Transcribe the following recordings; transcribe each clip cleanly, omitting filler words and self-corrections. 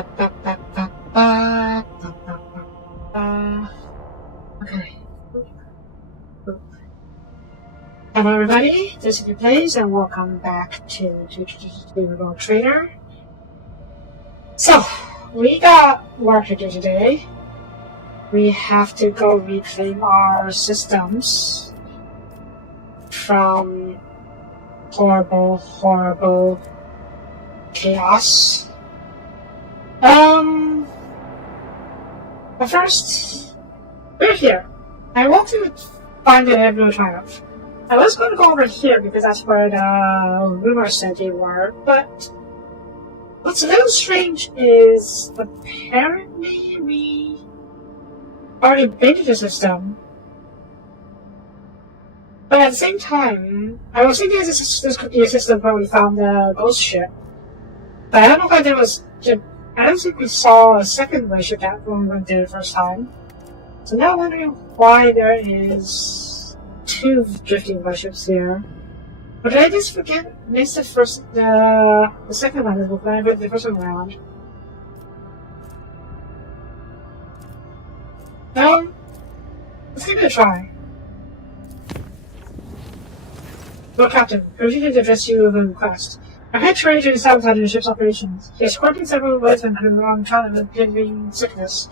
Okay. Hello everybody, this is your Plays and welcome back to World Trader. So, we got work to do today. We have to go reclaim our systems from horrible chaos. But first, we're here. I want to find the Emperor Triumph. I was going to go over here because that's where the rumors said they were, but what's a little strange is apparently we already baited the system. But at the same time, I was thinking this could be a system where we found the ghost ship. But I don't know if there was. I don't think we saw a second way ship that when we went there the first time. So now I'm wondering why there is two drifting warships here. But did I just miss the second one when I read the first one around? Let's give it a try. Lord Captain, I wish to address you with a request. Our head trader is sabotaging the ship's operations. He has escorting several boats and crew on account of the sickness.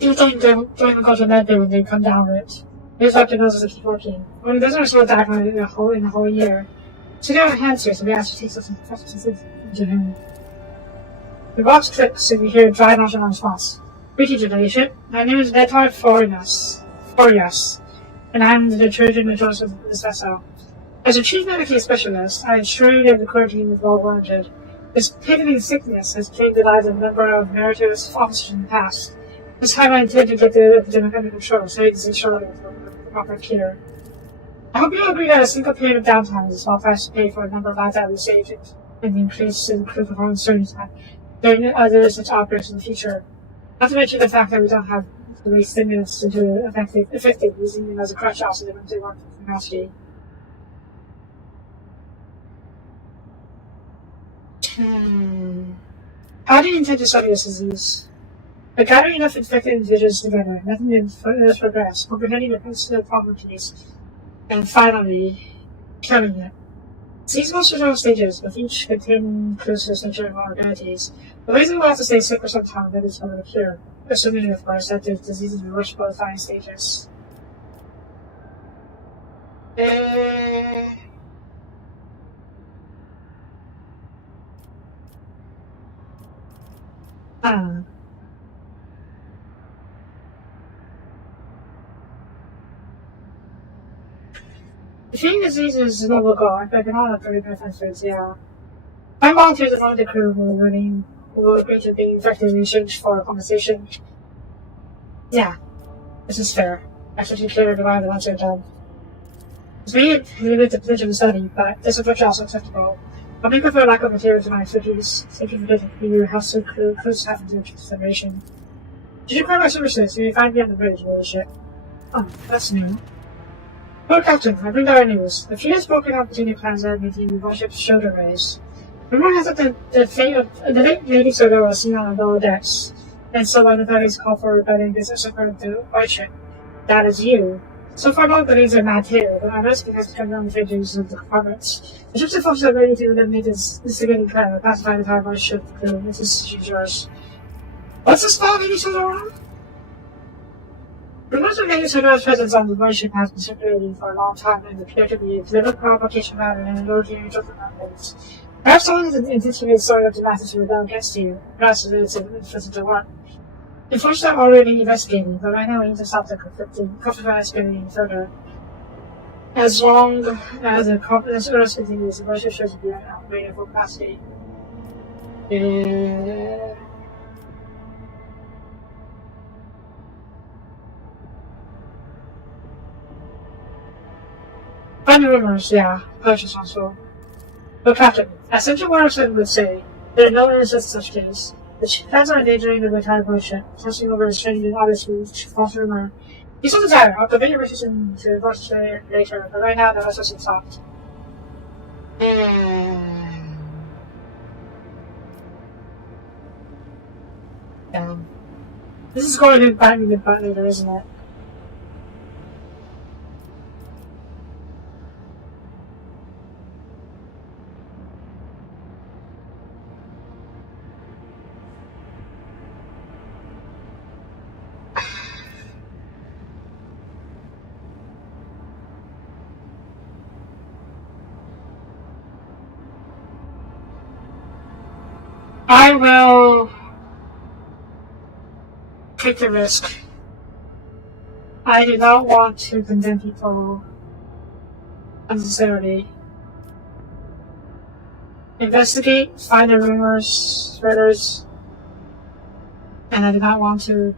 Do you think they're going to go to that day when they come down with it? His captain knows us to keep working. When he doesn't restore that in a whole year. So they have hands here, so we ask to take some substances into him. The box clicks and we hear a dry nonchalant response. Greetings, your ladyship. My name is Netar Forias, and I am the detergent majority of this vessel. As a chief medical specialist, I ensure you that the quarantine is well warranted. This pivoting sickness has claimed the lives of a number of meritorious officers in the past. This time I intend to get the epidemic under control, so it is ensured with proper care. I hope you'll agree that a single period of downtime is a small price to pay for a number of lives that we saved and the increase in crew performance during other such outbreaks in the future. Not to mention the fact that we don't have the right stimulus to do effective using them as a crutch also that they work for capacity. How do you intend to study this disease? By gathering enough infected individuals together, nothing will progress, comprehending the principle of properties, and finally, killing it. Disease goes through several stages, with each containing clues nature and vulnerabilities. The reason we'll have to stay sick for some time that is going to cure, assuming, of course, that the disease is reversible in final stages. The treating disease is a noble goal. I can all have very good efforts, yeah. My volunteers and one of the crew will agree to being infected in exchange for compensation. Yeah, this is fair. I should be clear about the ones I've done. It's really limited the potential to study, but this approach is also acceptable. I'll make up for a lack of material to my expertise. Thank you for giving me your house and crew close half into consideration. Did you require my services? You may find me on the bridge, your ship. Oh, that's new. Lord Captain, I bring dire news. The fleet has broken up between the plans that meeting the warship's shoulder rays. Rumor has it that the late Lady Soda was seen on the lower decks, and so one of the parties called for rebelling business according to White Ship. That is you. So far, all the leads are mad too, but I'm asking has to come down the figures of the compartments. The ships and forces are ready to eliminate this instigating plan and pacify the entire warship crew. This is yours. What's the spot, Lady Soda? Rumors of Lady Soda's presence on the warship has been circulating for a long time and appear to be a deliberate provocation matter and an ordinary different methods. Perhaps someone has anticipated sort of the masses to rebel against you, perhaps it's an influence of work. The forces are already investigating, but right now we need to stop the conflicting escalating further. As long as the confidence continues, the warship should be operating at full capacity. Funny rumors, yeah, purchase also. But Captain, as Central Warrison would say, there are no instances of such case. The plans are endangering the entire warship, tossing over a strange and obviously false rumor. He's on the tire. I'll convey your wishes to the voice later, but right now the rest is stopped. Damn. This is going to bite me mid-butt later, isn't it? I will take the risk. I do not want to condemn people unnecessarily. Investigate, find the rumors, spreaders, and I do not want to,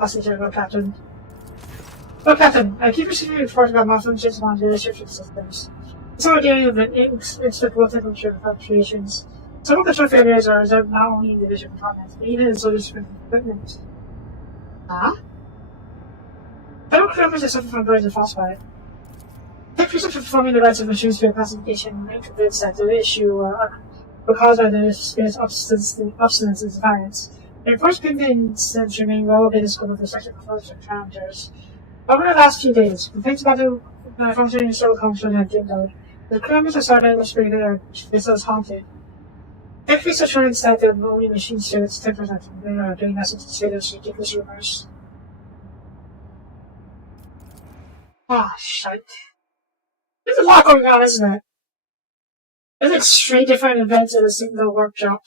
I'll see you, Captain. Well, Captain, I keep receiving reports about malfunctions among the restriction systems. Some are dealing with inexplicable temperature fluctuations. Some of the control failures are observed not only in the division compartments, but even in soldiers' equipment. Federal crew members are suffering from burns and frostbite. Tech research for performing the rites of machines to a classification and convinced that the issue were caused by the spirit's obstinance and defiance. The reports convinced them to remain well within the scope of the section performance and parameters. Over the last few days, complaints about the functioning installed function have dwindled. The crew members are starting whispering that their vessel is haunted. Tech research warns that the only machine spirits tempers are doing nothing to say those ridiculous rumors. Shite. There's a lot going on, isn't it? There's like 3 different events in a single workshop.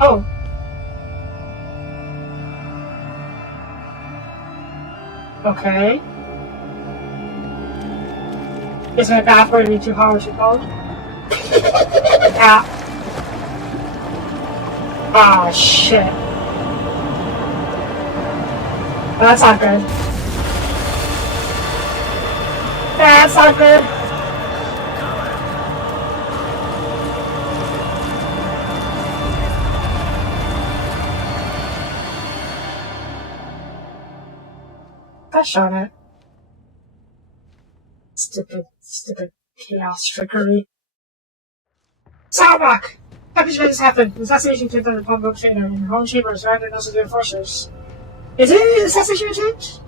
Oh. Okay. Is my bath going to be too hot or too cold? Yeah. Shit. Well, that's not good. That's not good. Gosh darn it. Stupid chaos trickery. Soundback! Happy this happened. The assassination attempt on the Palm trainer in her own chamber surrounded us with the enforcers. Is it an assassination attempt?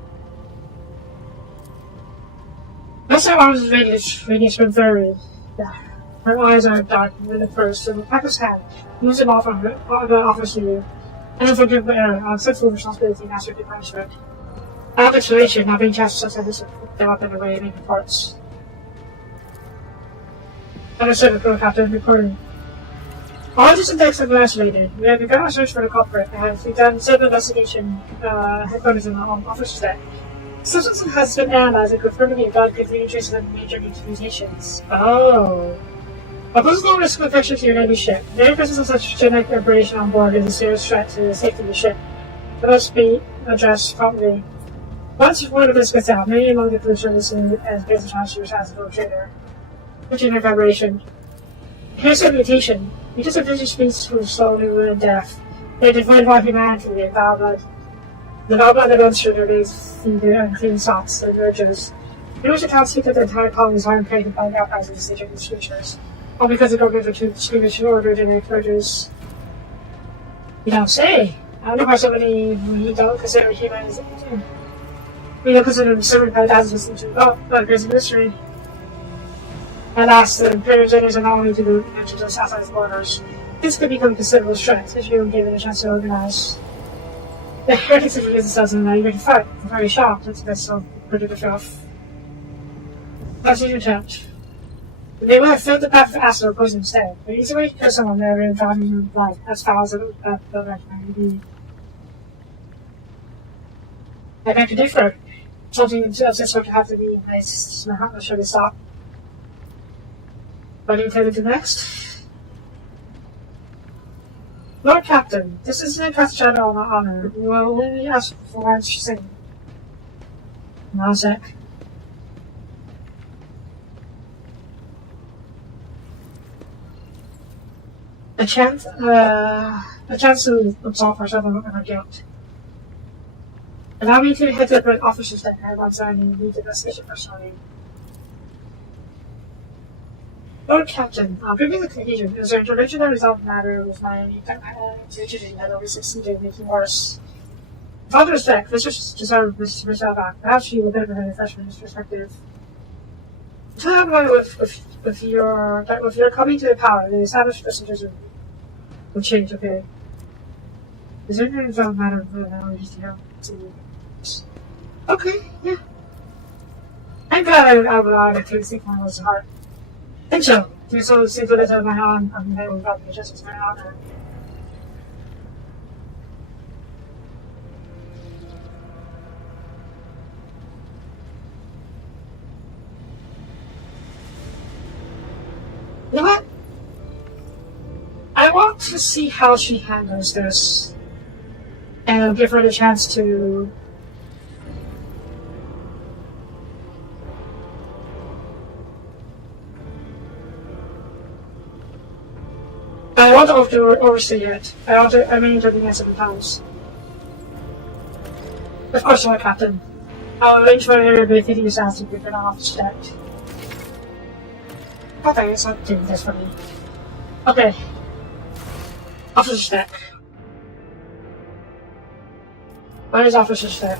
Most of her arms is radius from very. Her eyes are dark and the first, so the Packer's hand moves them off from the office to you. And then forgive the error, unacceptable responsibility and ask for punishment. Out of exploration, not being cast such as them up in the way of making reports. Understood, the crew captain reporting. All these index have been isolated. We have begun our search for the culprit and have begun several investigation headquarters in the officer's deck. Substance has been analyzed and confirmed to be about containing traces of major mutations. Oh. Opposes no risk of infection to your Navy ship. The very presence of such genetic aberration on board is a serious threat to the safety of the ship. It must be addressed promptly. Once word of this gets out, many among the crew services as business officers as a trader. Genetic aberration. Here's a mutation. Because of vicious beasts who slowly ruin death, they devoid of humanity and foul blood. The foul blood that runs through their veins feed their unclean salts and urges. Numerous accounts speak that the entire colonies are impregnated by the outcries of these dangerous creatures, all because the government are too squeamish in order to make urges. You don't say. I wonder why so many we don't consider humans. We don't consider them served by thousands of centuries. Oh, but there's a mystery. At last, the Imperial generals are not only to the dimensions just outside its borders. This could become considerable strength if you don't give it a chance to organize. The heretics of religious themselves and are eager to fight. I'm very shocked that they're so pretty to show off. That's your attempt. They would have filled the path of acid or poison instead. But easy way to kill someone there and drowning in blood, as foul as it would recommend. I beg to differ. Something of this sort have to be in place. My heart will surely stop. What do you intend to do next? Lord Captain, this is an impressive general honor. We will only ask for one thing. Now, sec. A chance to absolve ourselves of our guilt. Allow me to head to the officer's deck and once I need to investigate personally. Lord Captain, previous occasion, as an intervention that resolved the matter with my institution had always succeeded, making worse. With all due respect, let's just deserve this herself back. Perhaps you will better have a fresh from this perspective. Tell me with your coming to the power, the established procedures will change, okay? Is there any resolved matter of okay, yeah. I'm glad I allowed it to sink my words heart. Think so. You so simple as my arm, I'm able to the justice my honor. You know what? I want to see how she handles this. And give her the chance to I want to oversee it. I may intervene at certain times. Of course, Lord Captain. I'll arrange for everybody to use as to get an office deck. Okay, it's not doing this for me. Okay. Officer's deck. Where is officer's deck?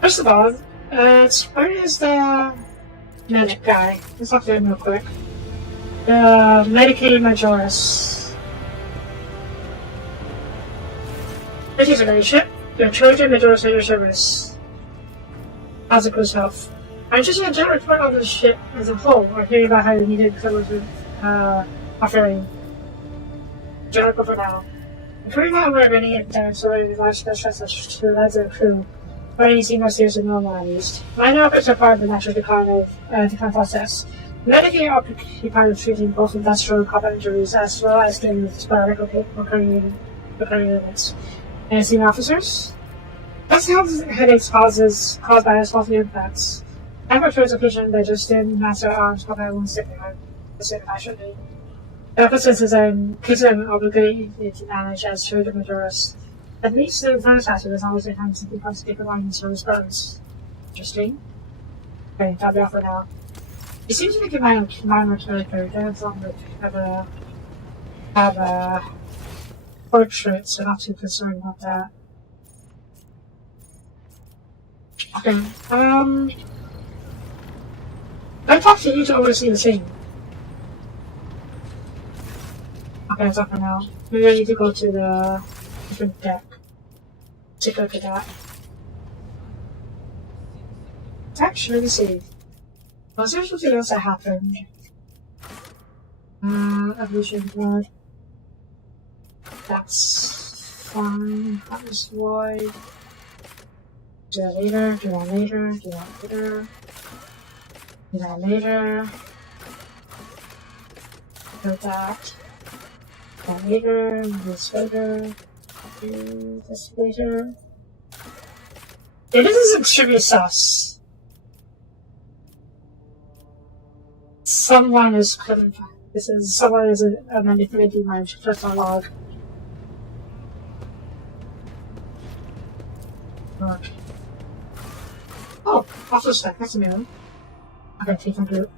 First of all, where is the medic guy? Let's look at him real quick. The Medicaid Majoris. This is a very ship. Your Trojan Majoris at your service. How's it goes health? I'm interested in a general report on the ship as a whole, or hearing about how you needed fellowship offering. General report for now. I'm pretty not aware of any epidemic story with large special such to the lads of the crew, or anything more serious than normal at least. Minor operates are part of the natural decline process. Medically occupied with treating both industrial and combat injuries as well as dealing with sporadic recurring ailments. And senior officers? That's how headaches caused by assaulting impacts. Amateurs occasionally digestion, master arms, combat wounds, fashion. The officers is in cases I'm obligated to manage as Trojan Majoris. At least the first hazard is always a time to become speaker line and service burns. Interesting. Okay, that'll be all for now. It seems to make it minor character. That's on the have a portrait, so not too concerned about that. Okay, I talked to you to oversee the scene. Okay, that's all for now. Maybe I need to go to the different deck. Take a look at that. Actually, let me see. Was there something else that happened? Evolution blood. That's fine. That was void. Do that later, do that later, do that later. Do that later. Do that. That later, this later. Do this later. Yeah, this is extremely sus. Someone is coming. Someone is manipulating my personal log. Look. Oh, also stack. That's a new one. Okay, take them through.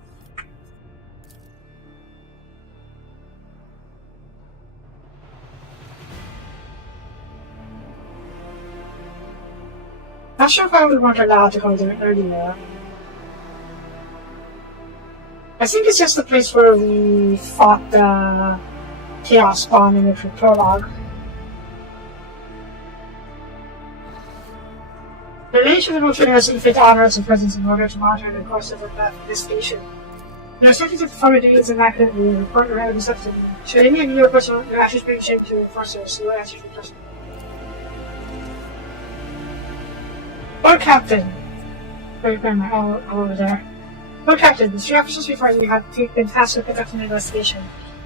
Not sure why we weren't allowed to go there earlier. I think it's just the place where we fought the Chaos Spawn in the prologue. The relation of Ultra has infant honors and presence in order to monitor the course of the investigation. There are certain to perform duties and accurately and report the relevant substance. Should any of your personal actions bring shame to the enforcers, you will answer your question. Lord Captain. Wait, all over there. Lord Captain, the three officers before you have been tasked with conducting an investigation.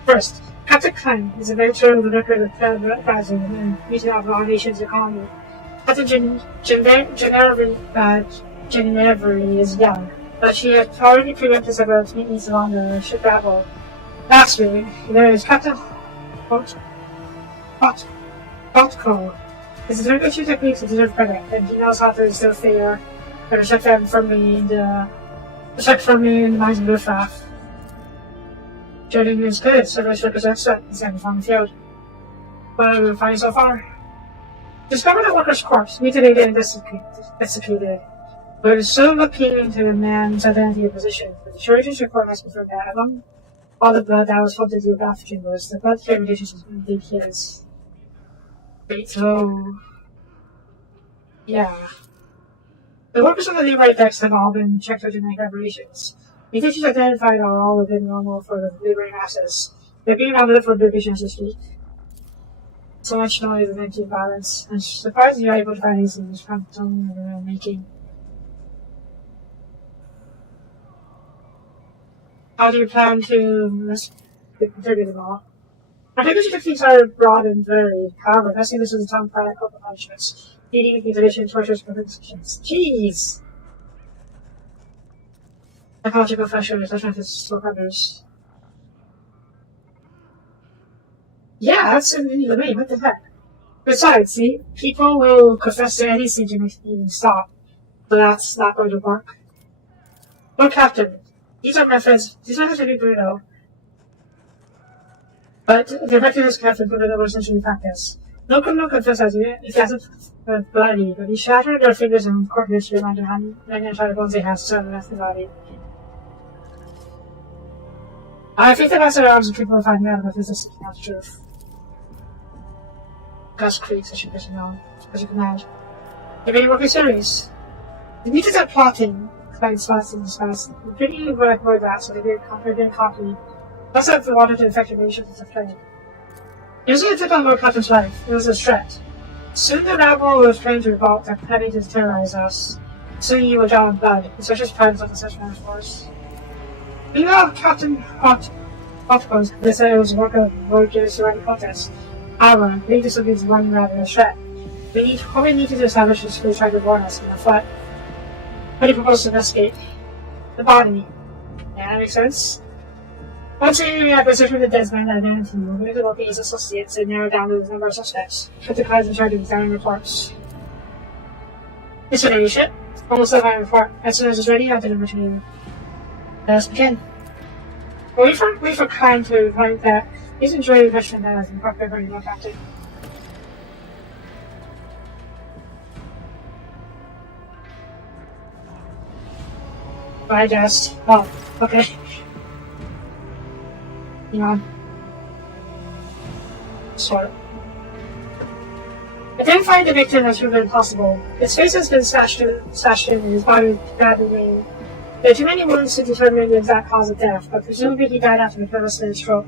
First, Captain Klein is a veteran of the record of uprising and meeting of our nation's economy. Captain Geneveri is young, but she has already prevented several meetings along the ship battle. Lastly, there is Captain Hotko. His interrogation techniques deserve credit, and he knows how to instill fear and respect firmly in the minds of Luftwaffe. Judging is good, so this represents that in second on the field. What have we find so far? Discovered a worker's corpse, mutilated and desiccated. But it's still looking into the man's identity and position. The surgeon's report has confirmed that among all the blood that was pumped into the pathogen was the blood conditions was indeed his. So, yeah. The workers on the Libre decks have all been checked for genetic aberrations. Mutations identified are all within normal for the Libre masses. They're being rounded up for revisions this week. So much noise and empty balance. I'm surprised you're able to find these things from some of their own making. How do you plan to contribute them all? I think the techniques are broad and varied. However, testing this is a time for corporate punishments. Eating, mutilation, tortures, convictions. Jeez! Psychological pressures, I try to slow others. Yeah, that's in the domain, what the heck? Besides, see, people will confess to anything to make you stop. But that's not going to work. Lord Captain, these are methods. These methods are brutal. But the effective is captain for the number essentially practice. No criminal confesses if he hasn't bloody, but he shattered their fingers and corpus to remind him how many entire bones they have to serve the rest of the body. I think the master arms and people will find out about this is not the truth. Gus creaks as she puts him on, as you command. You're being working serious. The meters are plotting, explains Spice and Spice. We're pretty avoid that, so they're getting cocky. Must have wanted to infect the nations of flame. Using a tip on Lord Captain's life, it was a threat. Soon the rabble was trying to revolt, they're planning to terrorize us. Soon you will drown in blood, and such as plans of the such manner force. Meanwhile, Captain Octopus, they said it was a work of Lord J's surrounding contest. However, we disobeyed the one rather than a threat. What we need to establish is to try to warn us in the flood. What do you propose to investigate? The body. Yeah, that makes sense. Once we have researched the dead man's identity, we'll move the locate his associates and narrow down the number of suspects. Put the guys in charge of examining reports. Mr. Leadership, almost done my report. As soon as it's ready, I'll deliver to you. Let us begin. Wait for Klein to point that he's enjoying the question that has been prepared for your captain. I just. Oh, okay. Hang on. Sort. Identifying the victim has proven impossible. His face has been slashed in and his body badly maimed. There are too many wounds to determine the exact cause of death, but presumably he died after a devastating stroke.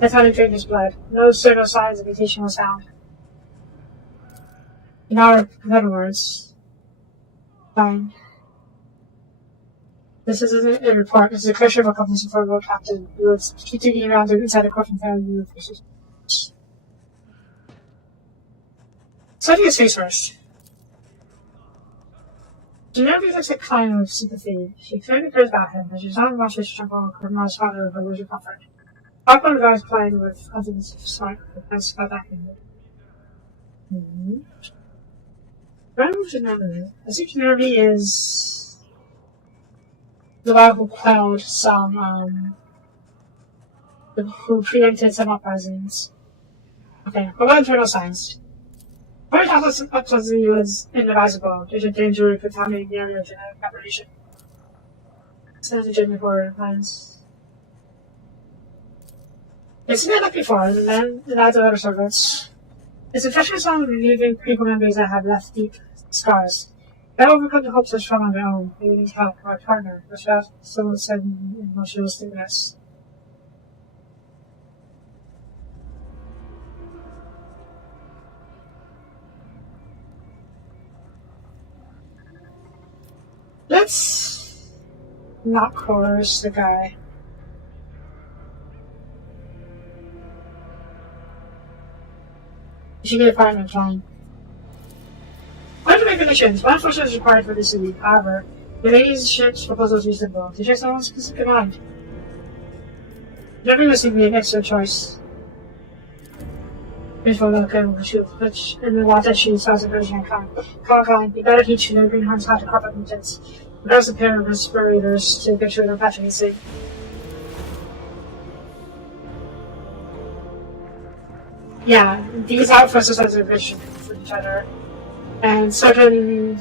That's how to drain his blood. No certain signs of mutation was found. In other words, fine. This isn't a report, this is a question of a company for Lord Captain. We will keep digging around inside the court and found you with Study his face first. Genevieve looks like kind of sympathy. She clearly cares about him, but she's not much to struggle with Mar's father of illusion comfort. Awkward guys playing with confidence smart, but that's about that in it. Where was Genevieve? I think Genevieve is the one who quelled some, who preempted some uprisings. Okay, what about internal science? Point autopsy was inadvisable due to danger of contaminating the area of genetic aberration. Sends a genetic horror plans. It's seen that before, and then it adds other servants. It's infectious on relieving people members that have left deep scars. That overcome the hopes of trauma on their own. They need help from our partner, which has so sudden emotional stimulus. Let's not coerce the guy. You should get a partner, fine. One of the regulations, one force is required for this city. However, the lady's ship's proposal is reasonable. To check someone's specific mind. Nobody must be an extra choice. Before the look at shoot, which in the water she saws a version of Khan. You better teach the greenhorns how to carpet mutants. There's a pair of respirators to make sure they're patching and safe. yeah, these outforces are vision for each other. And certainly,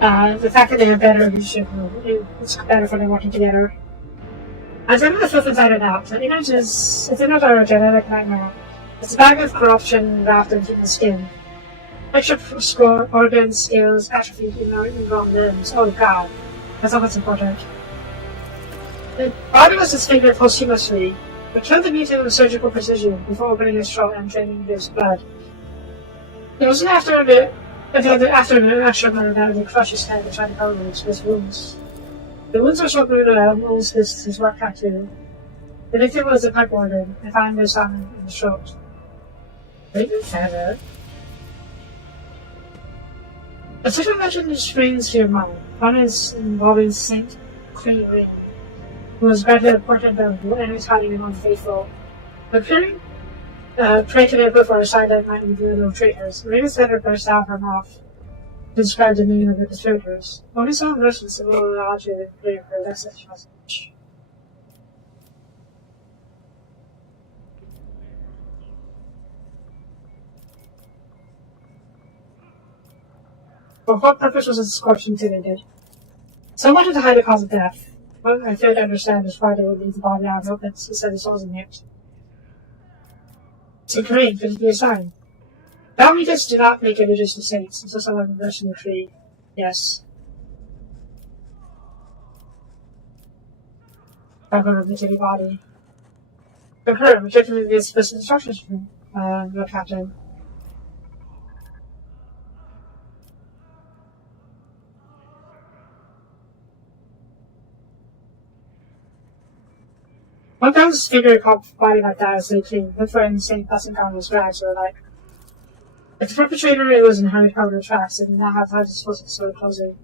the fact that they have better leadership, it's better for them working together. As I the flip inside it out, the image is, it's another genetic nightmare. It's a bag of corruption wrapped in human skin. Extra score, organs, scales, atrophied in wrong limbs. Oh god, that's all that's important. The body was disfigured posthumously, but killed the mutant with surgical precision before opening his throat and draining his blood. It wasn't after an extra murder that they crushed his head and tried to cover his wounds. The wounds were so brutal that almost his work tattoo. The victim was a pipe organ, and found this on in the throat. Maybe feather. A certain legend springs to your mind. One is involving Saint Queen Ring, who was granted a portrait of the enemies hiding among the faithful. But fearing prey to their before a side that might reveal no traitors, Ring's head burst out her mouth to describe the meaning of the conspirators. Only some versions will allow to bring her message. For what purpose was the scorch intimidated? So much to hide the cause of death. What I fail to understand is why they would leave the body out open instead of souls in it. It's a grave, could it be a sign? Biometers do not make religious mistakes, until someone verse in the tree. Yes. Back on a military body. For her, rejecting this special instructions from your captain. One time this figure a body like that as they clean, look for any same passing counters rags or like. If the perpetrator was inherently covered in tracks, then you now have time to dispose of the sort of closing.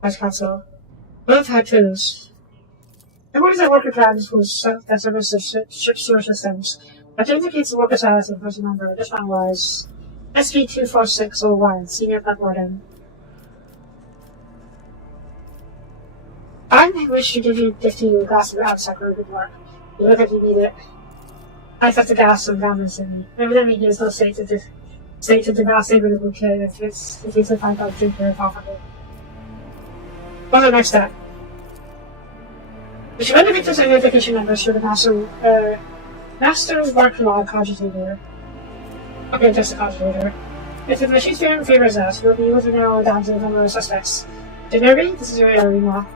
Vice Counsel. Both had tools. Everyone is at worker plans for that service of ship sewer systems, but it indicates the worker status of the person number. This one was SP24601, Senior Plant Warden. I wish to give you a glass of outside for good work. You look like you need it. I felt the gas from downwards in me. Evidently he is no state to devour savor the bouquet if it's a fine dog drink very powerful. What's the next step? We should run the victim's identification numbers for the master work log cogitator. Okay, just a cogitator. If the machine theory favors us, we'll be able to narrow down to the number of suspects. Delivery? This is your arena.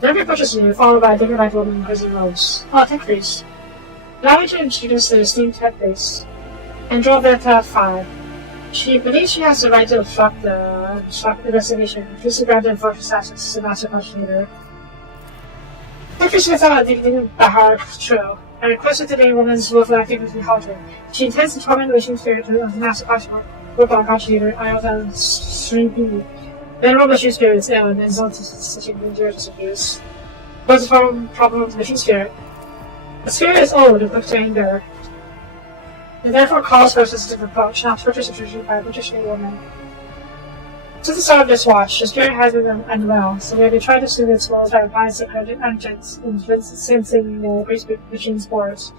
Delivery approaches you, followed by a dignified woman in prison robes. Oh, tech priest. Allow me to introduce the esteemed tech priest. Androveta 5. She believes she has the right to obstruct the investigation. Refuse to grant her enforcement access to master cogitator. Tech priest gets out a digging Bahar Trail, and requested the woman's willful activity halted. She intends to torment the wishing spirit of the master cogitator, Iota Shrimpi. Venerable machine spirit is ill and insulted such a dangerous abuse. What's the problem with the machine spirit? The spirit is old and quick to anger. It therefore calls for a sensitive approach, not torturous intrusion by a petitioning woman. Since the start of this watch, the spirit has been unwell, so we have been trying to soothe its woes by applying sacred agents and sensing the great machine's boards.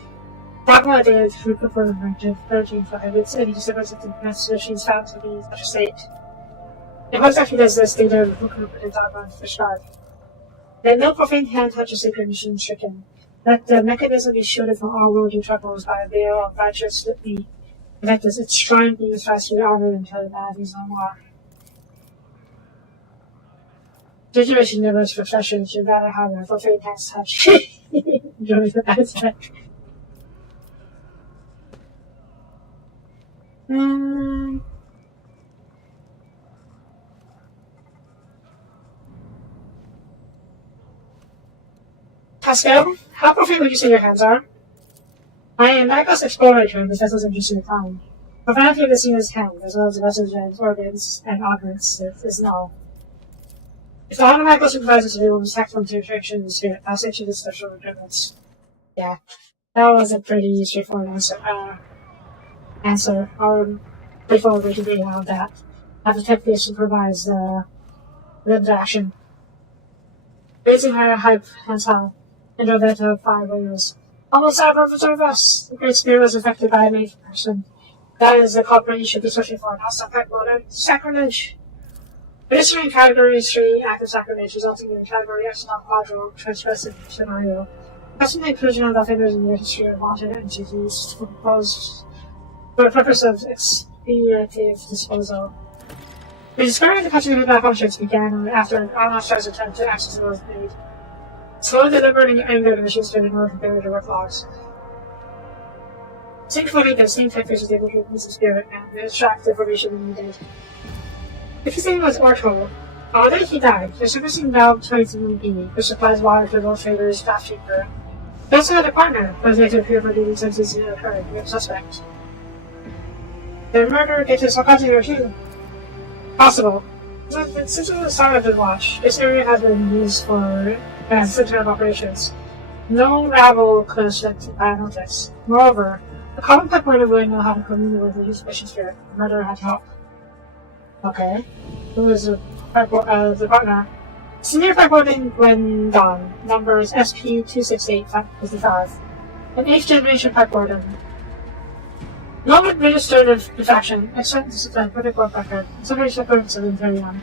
Dogma dated through performative urging for habits and disturbance of the machine's found to be in such a state. It was actually as the state of the group and dogma prescribed. Let no profane hand touch a sacred machine stricken. Let the mechanism be shielded from all worldly troubles by a veil of righteous litany. Let its shrine be as fast as armor until the man is no more. Generation never profession should rather have a profane hands touch. Enjoy the aspect. Pascal, how profane would you say your hands are? I am Michael's explorator and possesses interest in time. Profanity of the singer's hand, as well as the vessels and organs and augments, is null. If the automatic supervisor to will detect from interaction in the spirit, I'll send you the special requirements. Yeah, that was a pretty straightforward answer. I'll wait forward to reading out that. Have the tech supervise the action. raising her hype hands high, and drove that to 5 wheels. Almost out of us. The Great Spirit was affected by a main person. That is the culprit you should be searching for, not some modern sacrilege. Registering category 3 active sacrilege resulting in a category X non-quadro transgressive scenario. Custom the inclusion of the figures in the history of wanted entities proposed for the purpose of expeditive disposal. The discovery of the country malfunctions began after an unauthorized attempt to access the was made. Slowly deliberating anger the machines to the north and buried the work logs. Thankfully, the same techniques was able to use the spirit and extract information when needed. If his name was Orko, although he died, the servicing valve 23B, which supplies water to Lord Favor's staff chamber. He also had a partner, who was made to appear for duty since his occurred, the suspect. The murder gets us all kinds here too. Possible. Since the start of the watch, this area has been used for as center of operations. No rabble could have slipped by notice. Moreover, the common pipe would really know how to communicate with the suspicion spirit. The murderer had to help. Okay. Who is the partner? Senior pipe warden Gwendon, numbers SP-268-55. An 8th generation pipe warden. No administrative infraction, except discipline, perfect work record, separation appearance of Imperium.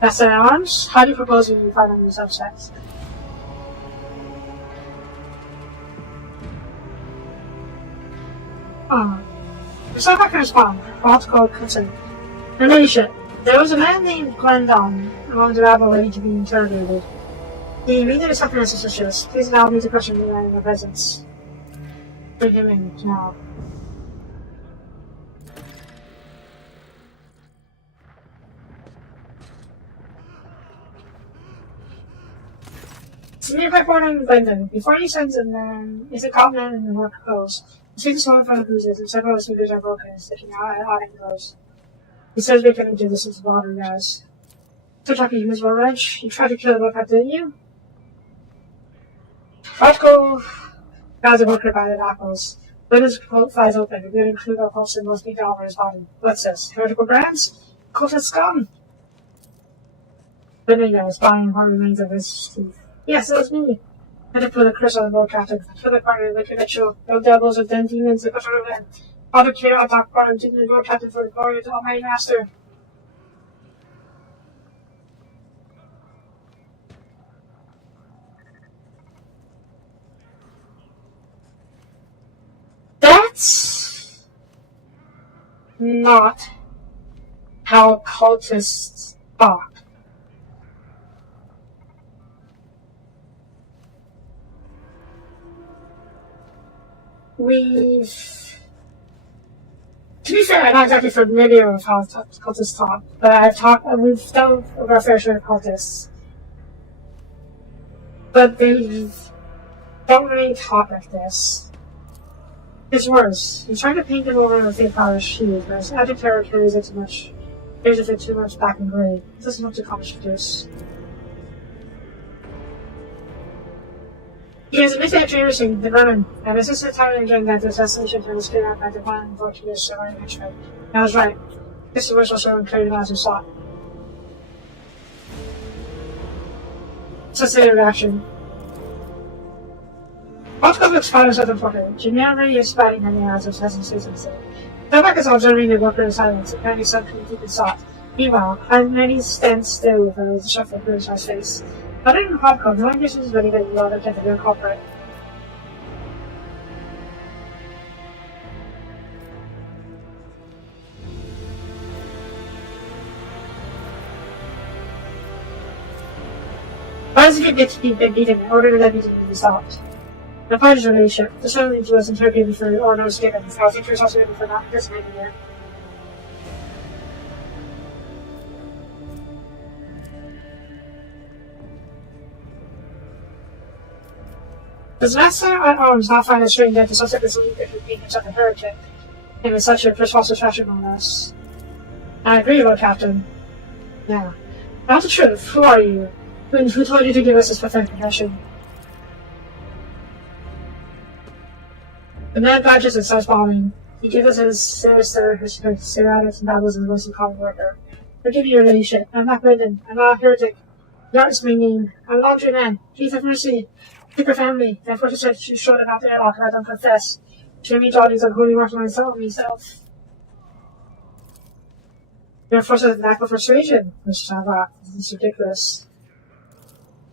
That's their arms? How do you propose we find on the subsets? The subject can respond. Fault code concern. Relation. There was a man named Glendon among the rabble waiting to be interrogated. He immediately something suspicious. Please allow me to question the man in your presence. Bring him in now. Senior pipe warden Glendon, before he sends a man, is a cop man in the work clothes. He speaks one front of bruises, and several of his fingers are broken, sticking out at odd angles. He says we couldn't do this into water, guys. So talking, you miserable wretch. You tried to kill the worker, didn't you? Article grabs a worker by the knuckles. When his coat flies open, revealing Kluger pulse and most beat all over his body. What's this? Heretical brands? Cultist scum? Benigno is buying what remains of his teeth. Yes, it was me. I did put a curse on the board, Captain. For the party of the conventional, no devils or den demons, the control of men. Father Kira, I'll talk part to the Lord Captain for the glory of the Almighty Master. That's not how cultists talk. To be fair, I'm not exactly familiar with how cultists talk, but we've done our fair share of cultists. But they don't really talk like this. It's worse. He's trying to paint them over with fake power shield, but his added terror carries it too much. Carries it too much black and gray. It doesn't look too comic reduce. He has admitted to introducing the vermin, and insisted entirely again that the assassination was carried out by the plan for to this arrangement. I was right. This was also carried out as we sought. Sensitive reaction. Multiple exponents of the important. Generally is fighting on the odds of hesitancy. Novak is observing the worker in silence, apparently something deep in thought. Meanwhile, many stand still with a shuffle of his face. Other than popcorn, no one gives is ready to love it at the real culprit. Why does it get to be beaten in order that meeting to be stopped? The party's relationship, the certainly was interrogated for orders given, so I think he was also given for not participating here. Does Master at Arms not find it strange that the subject is illegal for being himself a heretic, and in such a persuasive fashion on us? I agree, Lord Captain. Now, not the truth. Who are you? Who told you to give us this pathetic confession? The man badges and starts bombing. He gives us his sinister, his serratus and babbles in the voice of common worker. Forgive me, your ladyship. I'm not Brendan. I'm not a heretic. That is my name. I'm a laundryman. Please have mercy. Keep your family. The enforcer said she showed about the airlock and I don't confess. Jimmy Jolly's unholy work myself. The enforcer has lack of persuasion. Mr. Shabbat. This is ridiculous.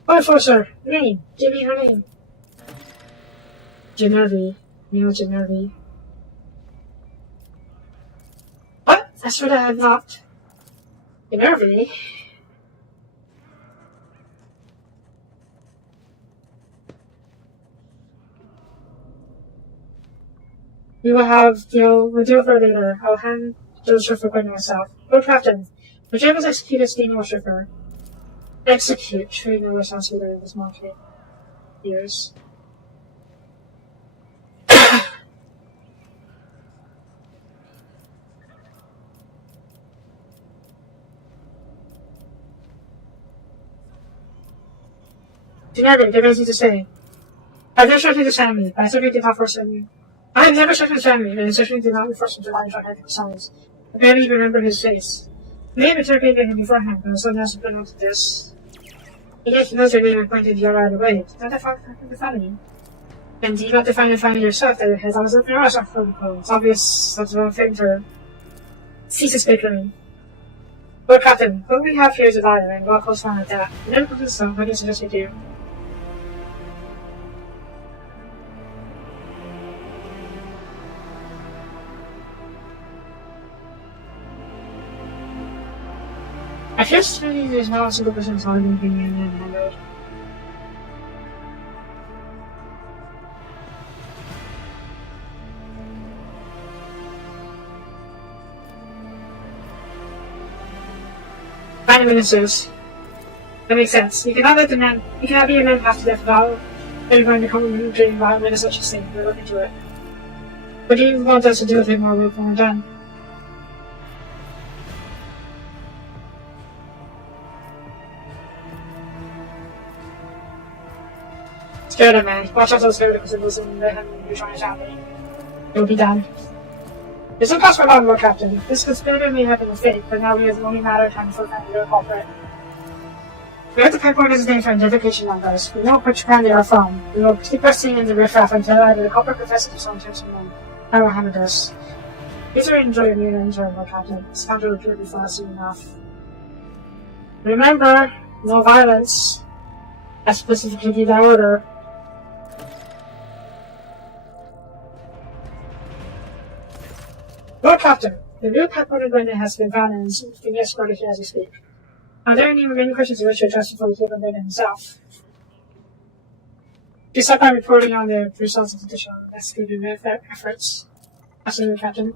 Oh, enforcer. Name. Give me her name. Genervi. Neil Genervi. What? That's what I have not. Genervi? We will have, we'll deal with her later. I'll hand Joseph for going myself. Lord Captain, the jail was executed Steam Worshipper. Execute. Trade no responsibility in this market. Years. Generic, there is to say. I've never shot his family, but I certainly did not force him. I have never shot his family, and I certainly did not force him to lie and shot him signs. I barely even remember his face. I may have interrogated him beforehand, but I was so nice to put note of this. And yet he knows your name and pointed you right away. Did not define me. And do you not define the family yourself that your head always open your eyes off protocol? It's obvious that's one thing to cease his bickering. Lord Captain, what we have here is a ladder, and well close down at that. You never put this on, what do you suggest we do? I guess really there's not a single person telling me being in my road. Prime Ministers. That makes sense. You cannot be a man after death without anyone becoming a dream environment as such a thing. We're looking into it. What do you want us to do with it more work when we're done? Scared him, man. Watch out, so scared because it wasn't let him be trying to shout me. It'll be done. There's no cost for long, Lord Captain. This conspirator may have been a fake, but now we have only a matter of time before we find the real culprit. We have to pinpoint his name for identification numbers. We know which family are from. We will keep pressing in the riffraff until either the culprit confesses to some intention or I will hammer this. Please enjoy your meal and enjoy, Lord Captain. This counter will appear before us soon enough. Remember, no violence. I specifically give that order. Lord Captain, the new pet-mounted Brenda has been found and is being escorted here as we speak. Are there any remaining questions you wish to address before we hear from Brenda himself? Please start by reporting on the results of additional investigative efforts. Absolutely, Captain.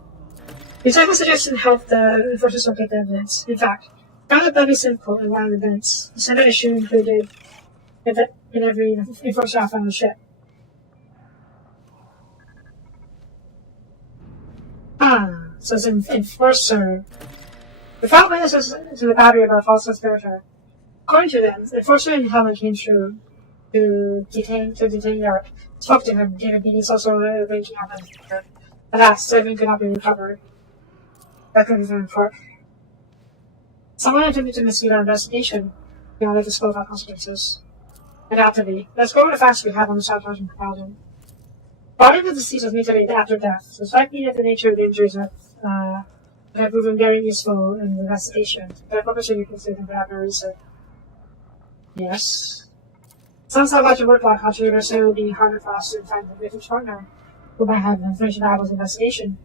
The example suggestion helped the enforcers locate the evidence. In fact, found a bloody simple in one of the events. The center issue included in every enforcer off on the ship. So it's an enforcer. We found witnesses to the battery of our false conspirator. According to them, the enforcer in Helen came through to detain Yark, spoke to him, gave him meetings also raging on him. Alas, Seven could not be recovered. That could be very important. Someone attempted to mislead our investigation. We all have to spoke about consequences. Adaptively, let's go over the facts we have on the sabotaging propulsion. Body of the deceased was mutilated after death, so it's likely that the nature of the injuries have proven very useful in the investigation. Therefore, you can say them for that very reason. Yes. Sounds like your work like controversy will be harder for us to find the victim's partner, who might have information valuable to investigation.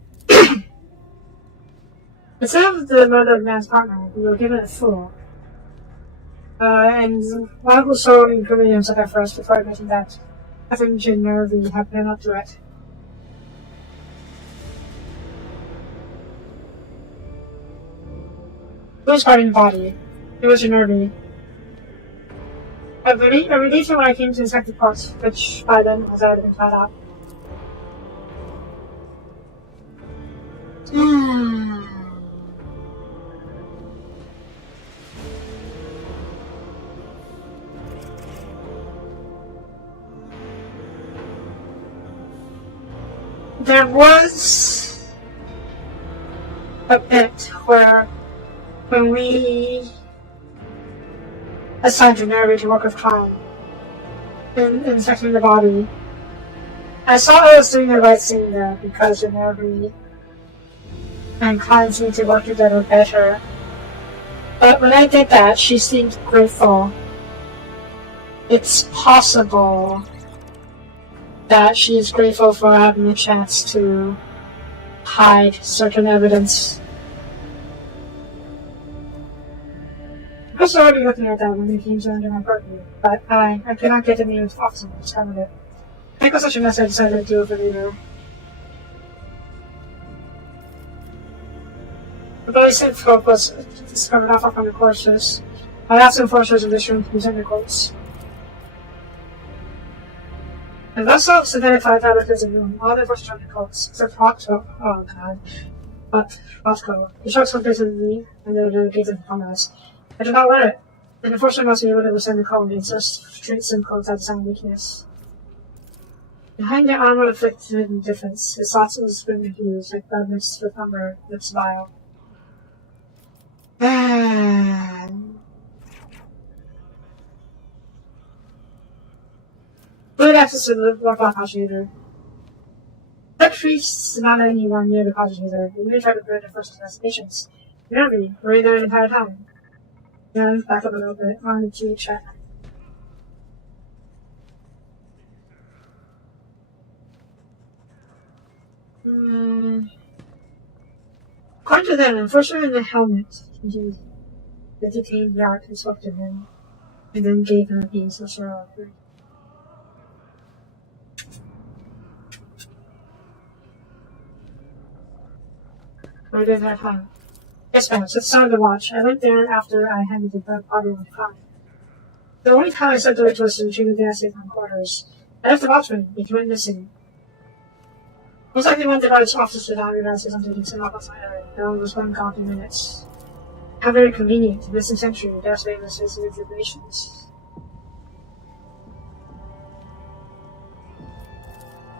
Instead of the murdered man's partner, we were given a fool. And one who so incriminated himself at first before admitting that having Nervy had been up to it. Who was guarding the body? It was Nervy. I relieved him when I came to inspect the parts, which by then has already been found out. There was a bit where when we assigned to narrate a work of crime in infecting the body. I saw I was doing the right thing there because Genevri and clients need to work together better. But when I did that, she seemed grateful. It's possible that she is grateful for having a chance to hide certain evidence. I was already looking at that when it came to under my purview, but I could not get the name of officer to discover it. I think it was such a mess I decided to do it for later. The boy said Philip was discovered off from the corpses. I asked enforcers in this room to present the quotes. And thus all identified that it is a room. All the enforcers on the quotes, except Roscoe. Oh god. But Roscoe. He showed something to me, and they were gave them from us. I did not let it. An enforcer must be able to withstand the cold and just treat some codes as a sign of weakness. Behind the armor afflicted indifference, his thoughts was spin confused, like blood mixed with umber, lips vile. Good access to the local cogitator. That priests did not let anyone near the cogitator. We may try to prevent the first investigations. Nervy, were you there the entire time? Yeah, back up a little bit. On to check. According to them, the enforcer in the helmet, the detained yard who spoke to him, and then gave him a piece of sorrow. Where did that time? Yes, ma'am, so it's time to watch. I went there after I handed the body on the car. The only time I stepped away was to retrieve the gas from quarters. I left the watchman, but he went missing. Most likely went to Bart's office without realizing something to turn off outside of it. No one was going gone in minutes. How very convenient in this century, there's famous with relations.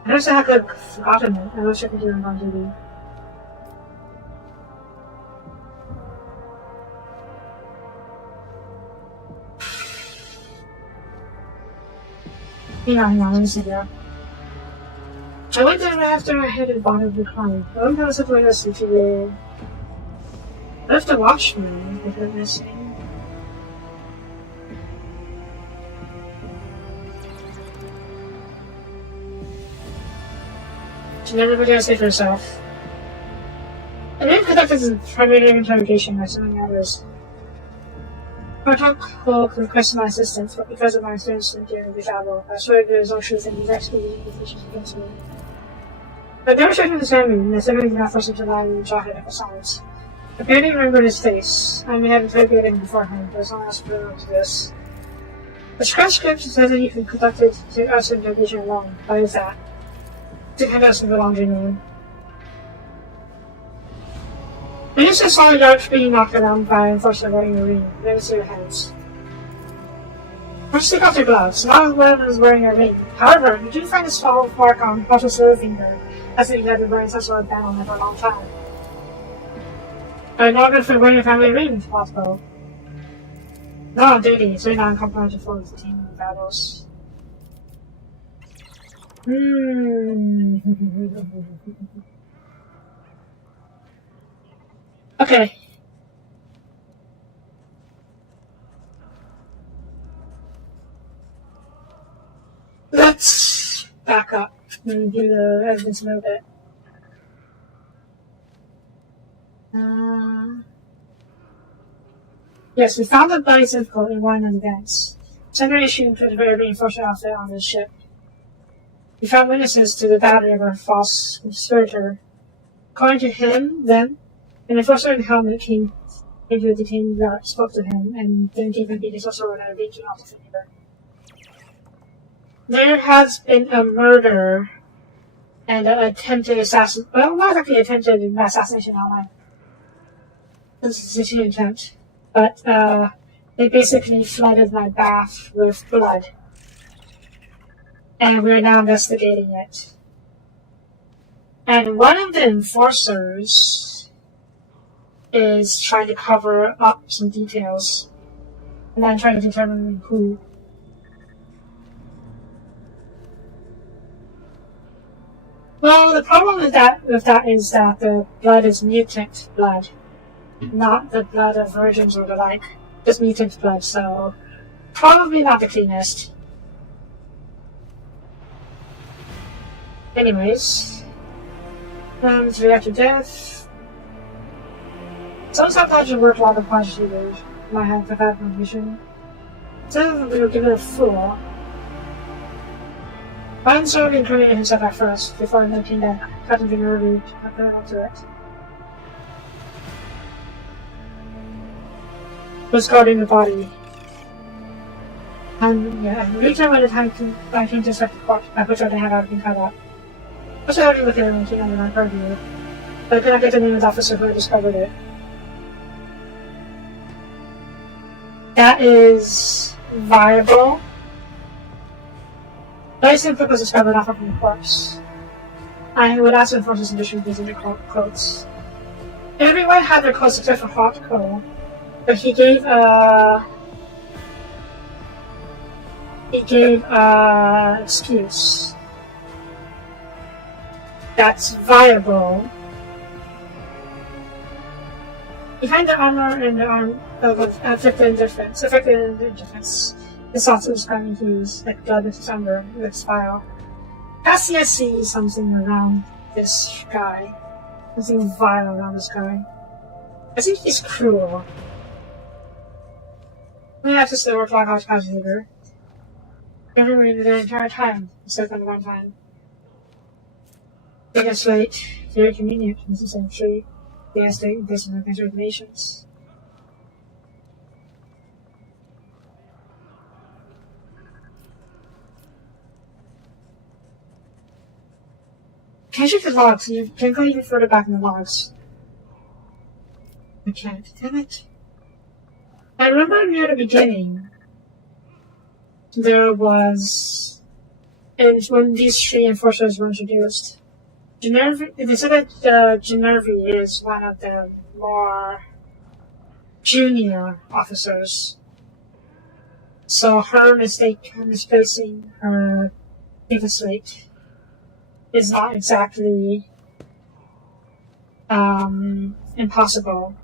I noticed I could have forgotten it. I was checking here on duty. Hang on, let me see there. I went there after I had the bottom of the crime. I don't have something else to do. I left the watchman if I'm missing. She never would say for herself. I didn't conduct this primary interrogation by sending others. Protocol requested my assistance, but because of my experience in dealing with travel, I swear there is no truth in these accusations against me. But they were checking his family, and the family did not force him to lie and draw head sides. I barely remembered his face. I may have interrogated him beforehand, but someone else put to this. The transcript says that you can conduct it to us interrogation alone. Why is that? To hand us in the laundry room. I just saw a yard being knocked around by enforcer wearing a ring. Let me see your hands. First, take off your gloves. Not everyone is wearing a ring. However, you do find a small mark on Patrick's little finger, as if he had been wearing some sort of band on it for a long time. Not good for wearing a family ring, if possible. Not on duty, it's really not uncomplimentary for the team battles. Okay. Let's back up and do the evidence a little bit. Yes, we found the body difficult in one of the events. Sender issued a very reinforcement outfit on the ship. We found witnesses to the battery of a false conspirator. According to him, then, an enforcer in the helmet came into the detained yard, spoke to him, and then gave him the also wrote out a beating off the finger. There has been a murder and an attempted assassination. Well, not exactly attempted assassination online. This is an attempt. But, they basically flooded my bath with blood. And we're now investigating it. And one of the enforcers is trying to cover up some details. and then trying to determine who. Well, the problem with that is that the blood is mutant blood, not the blood of virgins or the like. Just mutant blood, so probably not the cleanest. Anyways, reactor death. Some sometimes you work a lot of quantitative. Might have the bad condition. So we'll give it a 4. Banzo incriminated himself at first, before noting that cutting the nerve to it. Was guarding the body. And yeah, later when the time came to set the clock, I put they had already been cut out. What's happening with everyone came on the purview? But I couldn't get the name of the officer who had discovered it. That is viable. Very simple was discovered off of the corpse. I would ask the forces in district using their quotes. Everyone had their quotes except for Hotco, but he gave excuse that's viable. Behind the armor and the arm of affected indifference, is also describing hues like blood with somber with file. Cassia sees something around this guy. Something vile around this guy. I think he's cruel. We have to still work like our leader. Every the entire time, except for the one time. It gets late, very convenient, this is actually the estate based on the regulations. Can't check the logs, you can't go even further back in the logs. I can't, damn it. I remember near the beginning, there was, and when these 3 enforcers were introduced, they said that Genervi is one of the more junior officers. So her misplacing her data slate is not exactly impossible.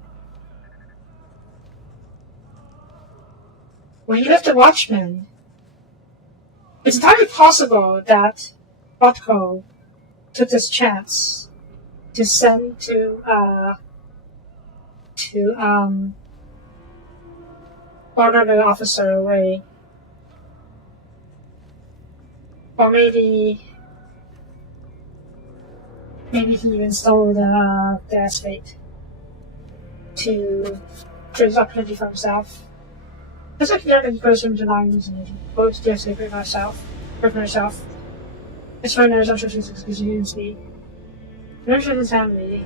When you left the Watchmen, it's entirely possible that Botco took this chance to send to order the officer away. Or maybe he even stole the estate to create opportunity for himself. It's like the other person to lie using it. Both to escape for herself. It's fine, there's no such because you didn't speak. You're sure his family.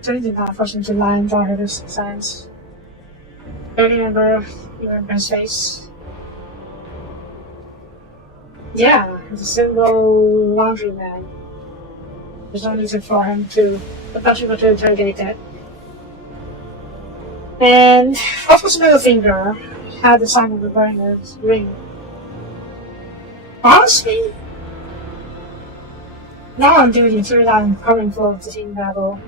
So he did not force him to lie and draw her this signs. I remember his face. Yeah, he's a single laundry man. There's no reason for him to people to interrogate that. And Officer Middlefinger had the sign of the burner's ring. Honestly, now I'm doing it through that covering floor of the team battle.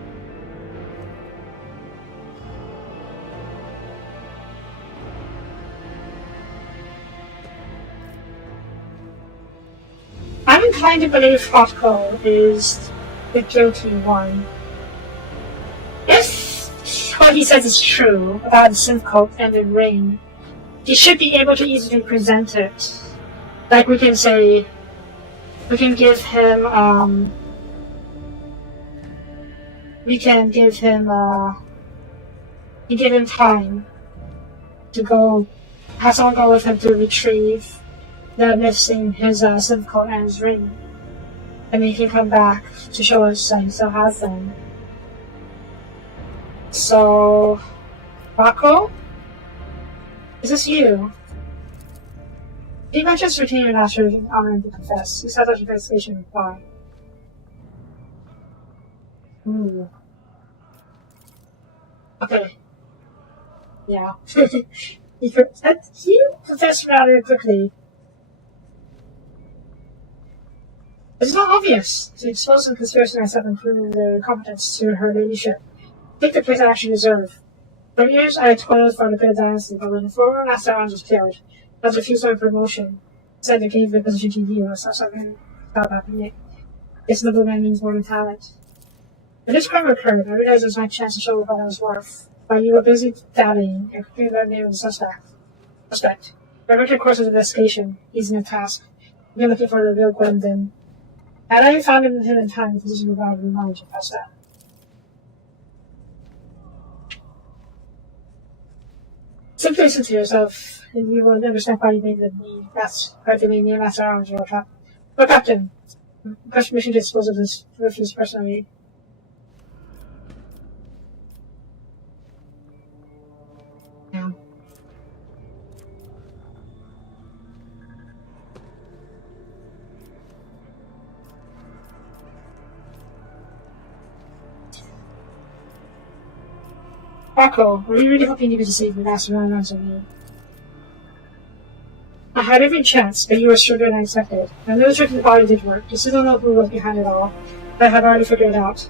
I'm inclined to believe Hotco is the guilty one. If what he says is true about the synth coat and the ring, he should be able to easily present it. Like we can say, we can give him time to go, have someone go with him to retrieve the missing his synth coat and his ring. And he can come back to show us that he still has them. So, Rocco? Is this you? You might just retain your natural honor to confess. You said that your investigation reply. Ooh. Okay. Yeah. He confessed rather quickly. It's not obvious to expose the conspiracy myself and prove their competence to her ladyship. Take the place I actually deserve. For years I had toiled for the good dynasty, but when the former master arms was killed, I was refused my promotion. Instead they gave the position to you, or something about me. This nobleman means more than talent. When this crime occurred, I realized it was my chance to show what I was worth. While you were busy dallying, I completed the name of the suspect. I went through a course of investigation, easing a task. I've been looking for the real Gwendon. Had I found him in time, the position would have been mine to pass that. Simply listen to yourself, and you will understand why you made me Master Arms your trap. But Captain, request permission to dispose of this refuse personally. Yeah. Marco, were you really hoping you could deceive the Master Arms on me? I had every chance, but you were stronger than I expected. I know the trick of the body did work, just don't know who was behind it all, but I had already figured it out.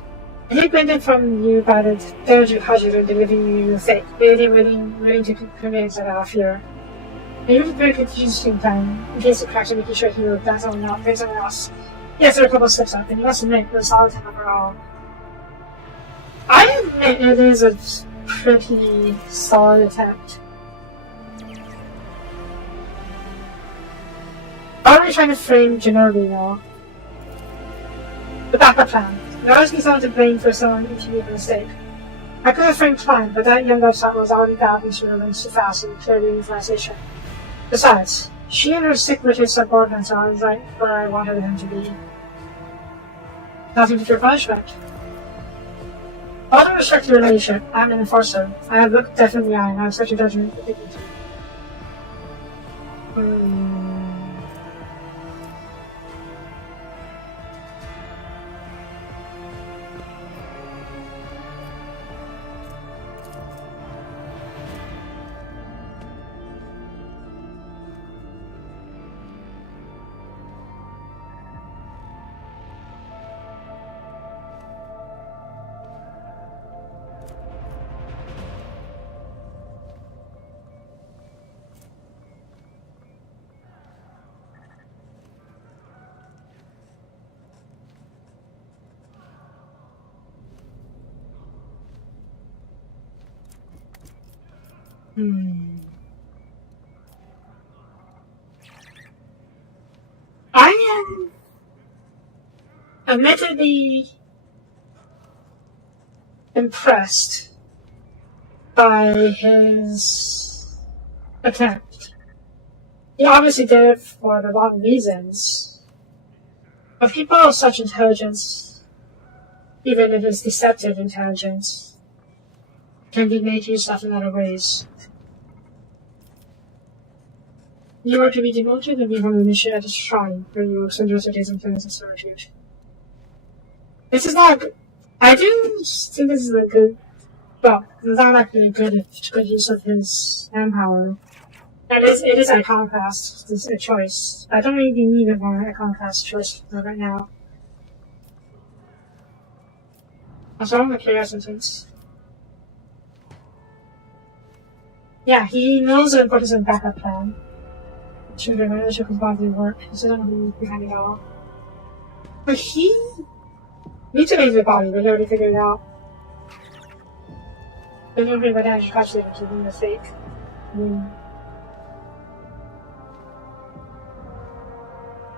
I hid Gwendon from you by the WH40k and delivering you a fake, willing to convince that off here. And you were very confusing time, in case the cracks are making sure he would ban someone else. Yes, there are a couple of steps up, and you must admit, it was solid time overall. I admit it is a pretty solid attempt. Why are you trying to frame Gennaro now? The backup plan. There always be someone to blame for someone if you make a mistake. I could have framed Klein, but that young upstart was already dabbling through the links too fast and clearly the information. Besides, she and her sick British subordinates are right where I wanted him to be. Nothing to your punishment. Although restrict your relationship, I'm an enforcer. I have looked death in the eye and I have such a judgment for dignity. I am admittedly impressed by his attempt. He obviously did it for the wrong reasons. But people of such intelligence, even if it's deceptive intelligence, can be made use of in other ways. You are to be demoted and become a mission at a shrine where you will spend your days in penance and servitude. This is not good. I do think this is a good, well, it's not actually good use of his manpower. And it is iconoclast, it's a choice. I don't really need a more iconoclast choice right now. Also, I'm gonna clear out some things. Yeah, he knows the importance of a backup plan. Sure, the relationship with body work. He doesn't know who's behind it all. But he mutilated the body, but they already figured it out. There's no reason why I should catch it to be a fake.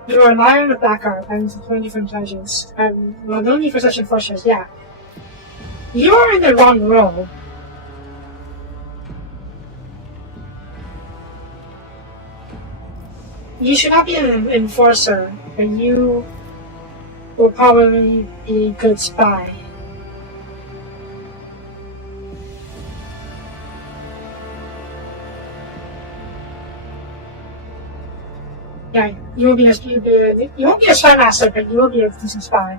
You are a liar and a blackguard, and 20 for intelligence. Well, no need for such enforcers, yeah. You're in the wrong role. You should not be an enforcer, but you will probably be a good spy. Yeah, you won't be a spy master, but you will be a decent spy.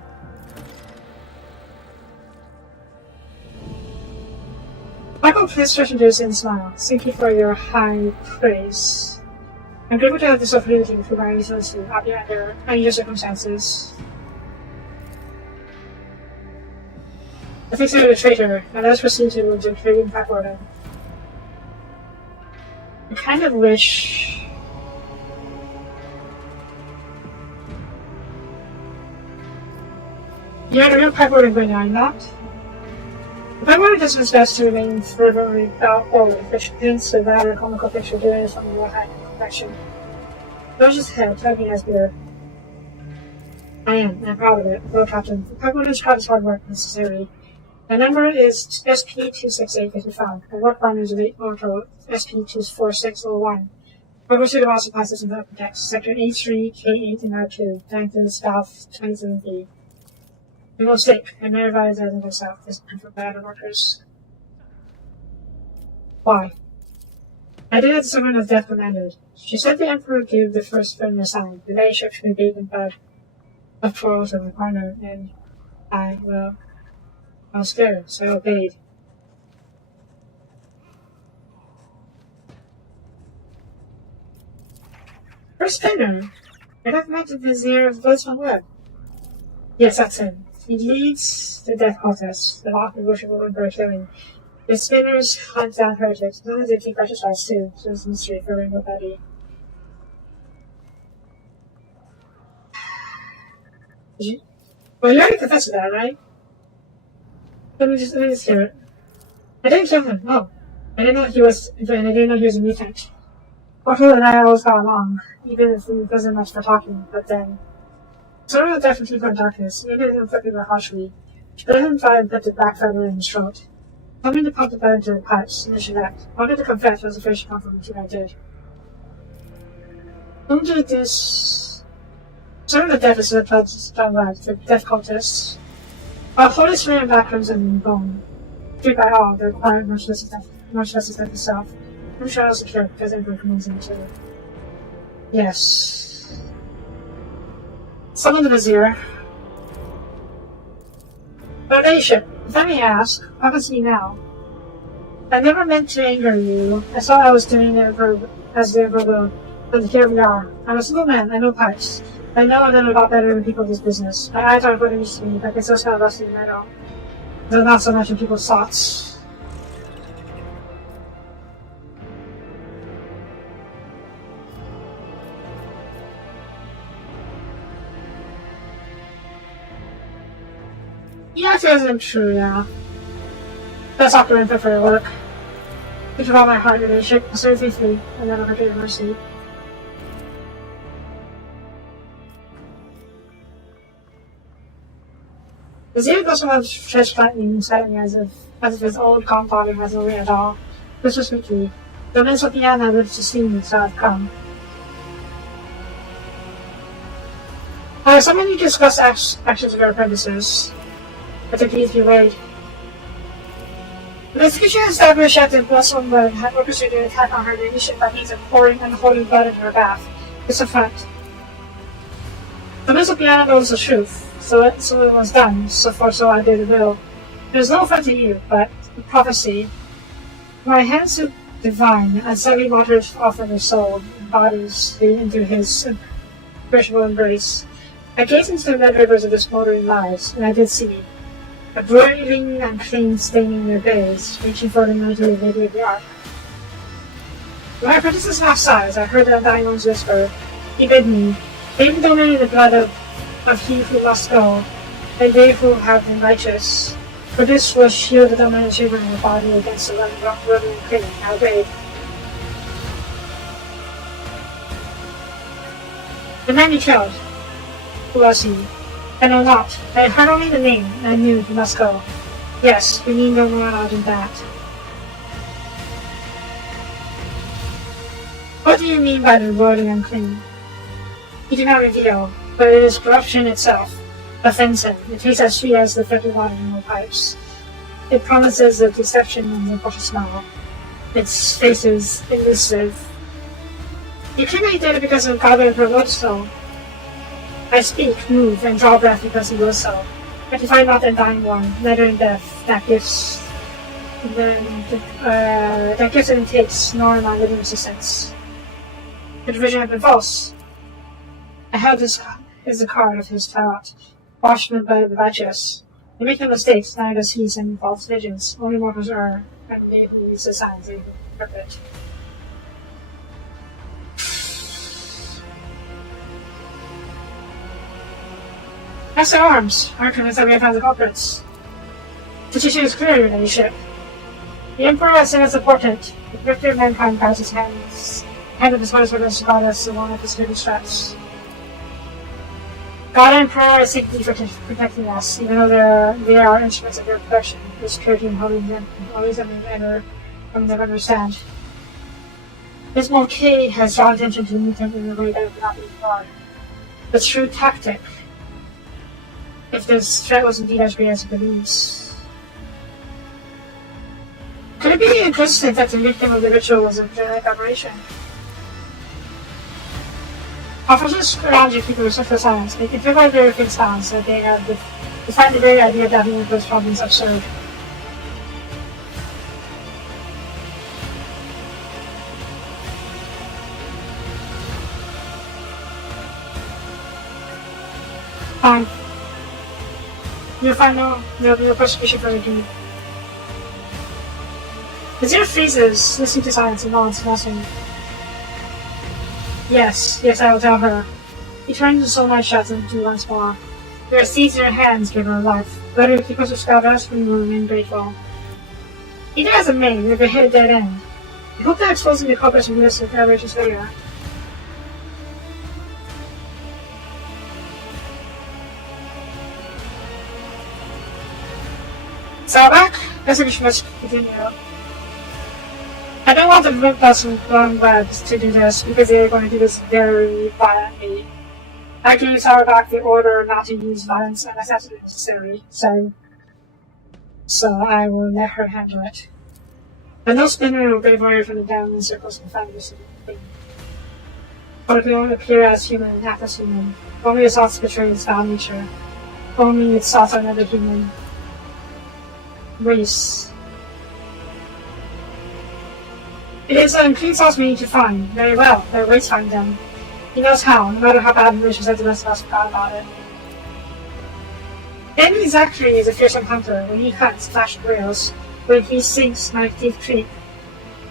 Michael please treasure and smile. Thank you for your high praise. I'm grateful to have this opportunity to provide results to you happy under unusual circumstances. I think you're a traitor, and let's proceed to the trading backward. I kind of wish... You're the real backward right now, not? The backward does its best to remain forever without all efficiency, so that a comical picture doing it from your high complexion. George his head, tugging his beard. I am proud of it, Lord Captain. The backward is proud of hard work necessary. My number is SP26855. My work line is the Auto SP24601. Over to the Ross Passes in the upper decks, Sector A3K8 and R2, down to the South 27B. No mistake, I may advise that in the South is for bad workers. Why? I did as someone of death commanded. She said the Emperor gave the first firm sign. The day ship should be big and bad. Of course, of the corner, and I was scared, so I obeyed. First spinner? I have met the Vizier of Blitzman Webb. Yes, that's him. He leads the death cultists, the hawk and worshipful Emperor killing. The spinners hunt down heretics, as long as they keep precious lives too, so it's a mystery for Rainbow Betty. Well, you already confessed to that, right? Let me just hear it. I didn't kill him, no. I didn't know he was a mutant. Otto and I always got along, even if he wasn't much for talking, but then... Sort of definitely from darkness, maybe it inflicted her harshly. She let him try and put the back feather in his throat. Told me to pump the bed into the pipes, and then she left. Wanted to confess, I was afraid she'd come from what I did. Don't do this... Sort of the deficit of the death cultists. Our holy flame back crimson and bone. Treated by all, they're quiet, much less as itself. I'm sure I was secure, because Emperor commands them to. Yes. Summon the Vizier. But Bishop, if I may ask, how is he now? I never meant to anger you. I saw I was doing it as the Emperor, but here we are. I'm a single man, I know pipes. I know a little about better than people in this business. My eyes aren't what they used to be, but they still kind of rusty and metal. Though not so much in people's thoughts. Yeah, it isn't true, yeah. That's after I prefer work. Think of all my heart and shake, serve faithfully, and then I'll get your mercy. The Zero goes from fresh lightning inside me as if his old grandfather has no way at all. This was weekly. The men of Piana lived to see me, so I've come. Someone you discuss actions of your apprentices. But please be wait. The execution established at the Blossom Blood had orchestrated an attack on her leadership by means of pouring unholy blood in her bath. It's a fact. The Miss of Piana knows the truth. So it was done, so far so I did the will. There's no offense to you, but the prophecy. My hands are divine, as every moderate offer their soul and bodies into his spiritual embrace. I gazed into the red rivers of the smoldering lives, and I did see a broiling and clean staining their bays, reaching for the mighty lady of the ark. My apprentice's half sighs, I heard the undying one's whisper. He bid me, even though many the blood of he who must go, and they who have been righteous. For this was shield the dominant shivering in the body against the running king. I obeyed. The man he killed. Who was he? I know not. I had heard only the name, and I knew he must go. Yes, we need no more out than that. What do you mean by the word unclean? He did not reveal. But it is corruption itself, offensive. It tastes as sweet as the filtered water in your pipes. It promises a deception and a cautious smile. Its face is elusive. You clearly did it because of God and provoked so. I speak, move, and draw breath because he will so. But if I am not the dying one, neither in death, that gifts then that gives and takes nor non-living existence. The division had been false. I held this is the card of his tarot, watchmen by the righteous. They make no mistakes, neither does he send false visions. Only mortals err, and they who use the signs they interpret. Master Arms, our turn is that we have found the culprits. The issue is clear, your ladyship. The Emperor has sent us a portent. The victor of mankind bows his hands. Hand of his holy service goddess along with his hidden straps. God and Emperor, I thank thee for protecting us, even though they are instruments of your protection. This purity and holiness always something ever from them understand. WH40k has drawn attention to meet him in a way that cannot be ignored. The true tactic, if this threat was indeed as great as it believes. Could it be a coincidence that the victim of the ritual was a genetic aberration? Officers around you keep a respectful silence. They can figure out their fixed silence that they have despite the very idea of having those problems absurd. Fine. You'll find there'll be no persecution for your deed. The zero freezes, listening to silence and nods, nothing. Yes, I will tell her. He turns his soul knife shots into once more. There are seeds in her hands, give her life. Let her keep us with Stardust, we will remain grateful. Either as a maid, or hit a dead end. I hope that exposing the culprits will miss with outrageous failure. Sailback? Execution must continue. I don't want the Vimpus and Blonde Webs to do this because they are going to do this very violently. I gave Sailback the order not to use violence unless that's necessary, so I will let her handle it. But no spinner will brave warrior from the downwind circles can find this thing. But it can only appear as human and act as human. Only its thoughts betray its foul nature. Only its thoughts on another human race. It is clean sauce we need to find. Very well, let Race find them. He knows how, no matter how bad and vicious that the rest of us forgot about it. Enemy Zachary is a fearsome hunter. When he hunts, flash rails. When he sinks, my teeth creep.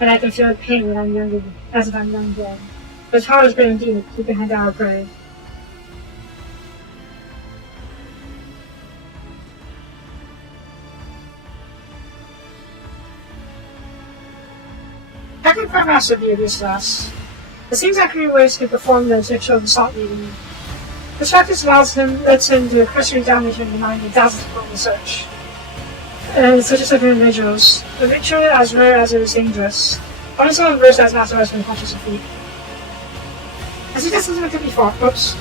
And I can feel pain when I'm young, as if I'm young again. But his heart is great indeed, keep behind our prey. How can Prime Master be of use to us? It seems Zachary ways to perform the ritual of assault meeting. This practice lets him do a cursory examination of the mind in thousands of people research. Such as different individuals. The ritual as rare as it is dangerous. Only someone versed as Master has been conscious of feet. Has he tested something before? Oops.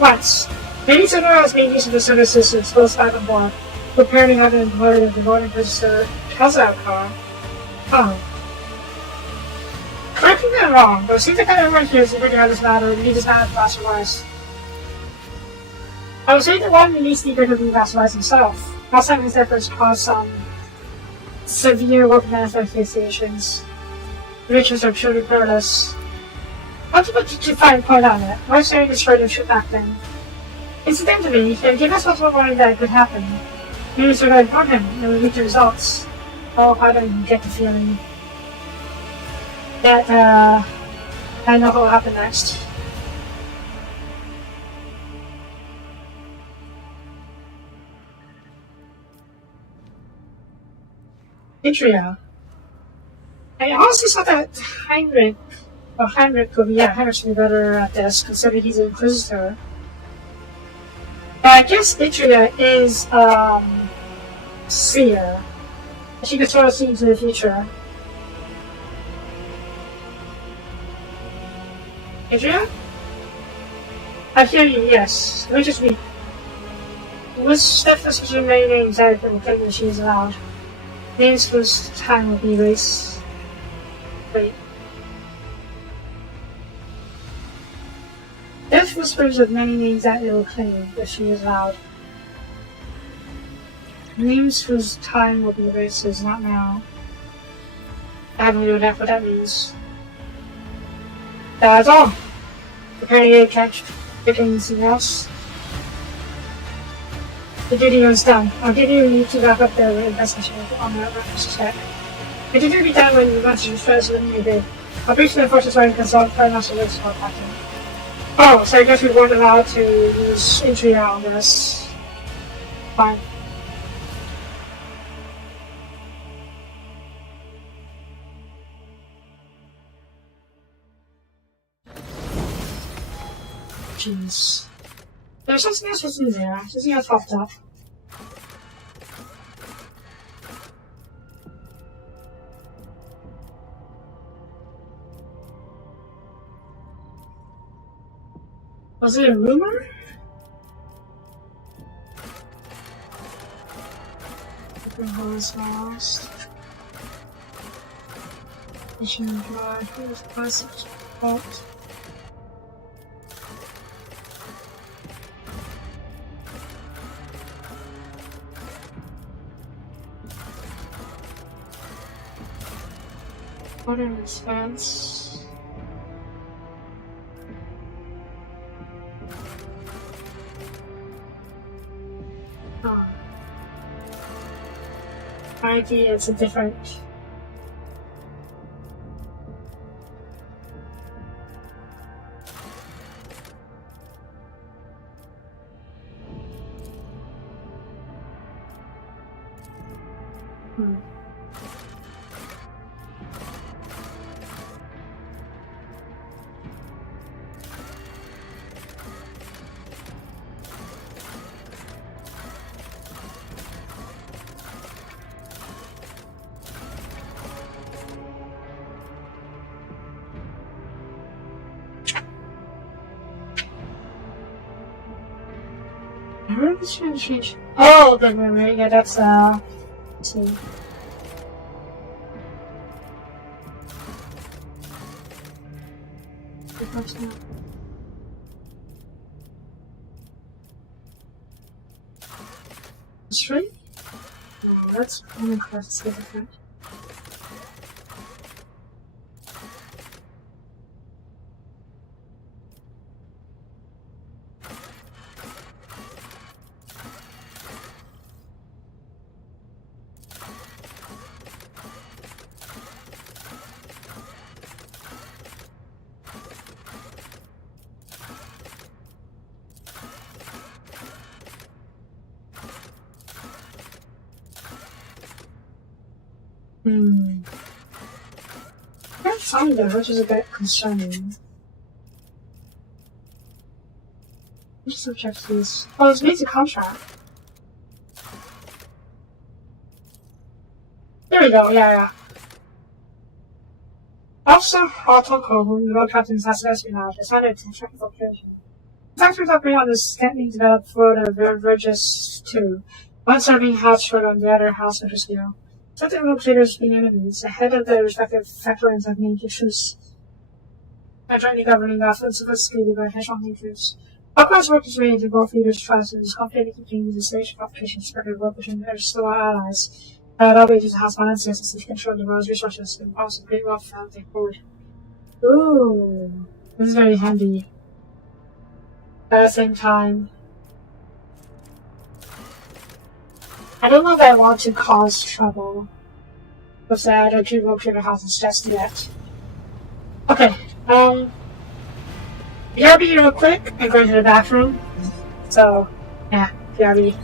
Once. Maybe Sonora has made use of the services to expose back on board, but apparently haven't employed a devoted visitor car. Oh. Correct me if I'm wrong, but it seems like everyone here is figuring out this matter, and he does not have Master Wise. I would say the one least eager to be Master Wise himself. Last time his efforts caused some severe work manifestations. The rituals are truly perilous. What did you find point on it? Why sharing this further shoot back then? Incidentally, he gave us multiple warning that it could happen. Maybe it's going to inform him, and we reach the results. Oh, I don't get the feeling that I know what will happen next. Intrio. I honestly thought that Heinrich should be better at this, considering he's an Inquisitor. But I guess Intria is, seer. She could sort of see into the future. Adria? I hear you, yes. Which is me. With Steph's such many names out of the thing that she is allowed. Names whose time will be race. Wait. Death whispers of many names that it will claim if she is allowed. Memes whose time will be races, not now. I haven't really enough what that means. That's all. Preparing to catch picking something else. The video is done. I'll give you a need to wrap up the investigation on the reference check. It did be done when the message was first when you did. I'll briefly enforce this and consult Prime Master Luke's for packing. Oh, so I guess we weren't allowed to use entry on this. Fine. Jeez. There's something else in there. Something else popped up. Was it a rumor? The was lost. Mission drive. Here's classic fault. What in this fence? Oh. ID is a different. Oh, the memory. Yeah, that's let's see. Straight? No, that's only close to different. Can't find it, which is a bit concerning. Let's subject these. Oh, it's made a contract. There we go, yeah. Also, Otoko, who the road captain's espionage, decided to check his location. Factories operate on this scantily developed for the Vergis 2. One serving house short on the other house under scale. Certain locators being enemies, the head of the respective factories have named issues. By jointly governing offensive sophisticated by hedgehog natures. Aqua's work is made in both leaders' trust and is confident continues the stage of competition spread work between their still allies. That is house balances to control the world's resources and also great wealth found take forward. Ooh, this is very handy. At the same time, I don't know if I want to cause trouble with the other two locator houses just yet. Okay, BRB real quick and go to the bathroom. So, yeah, BRB.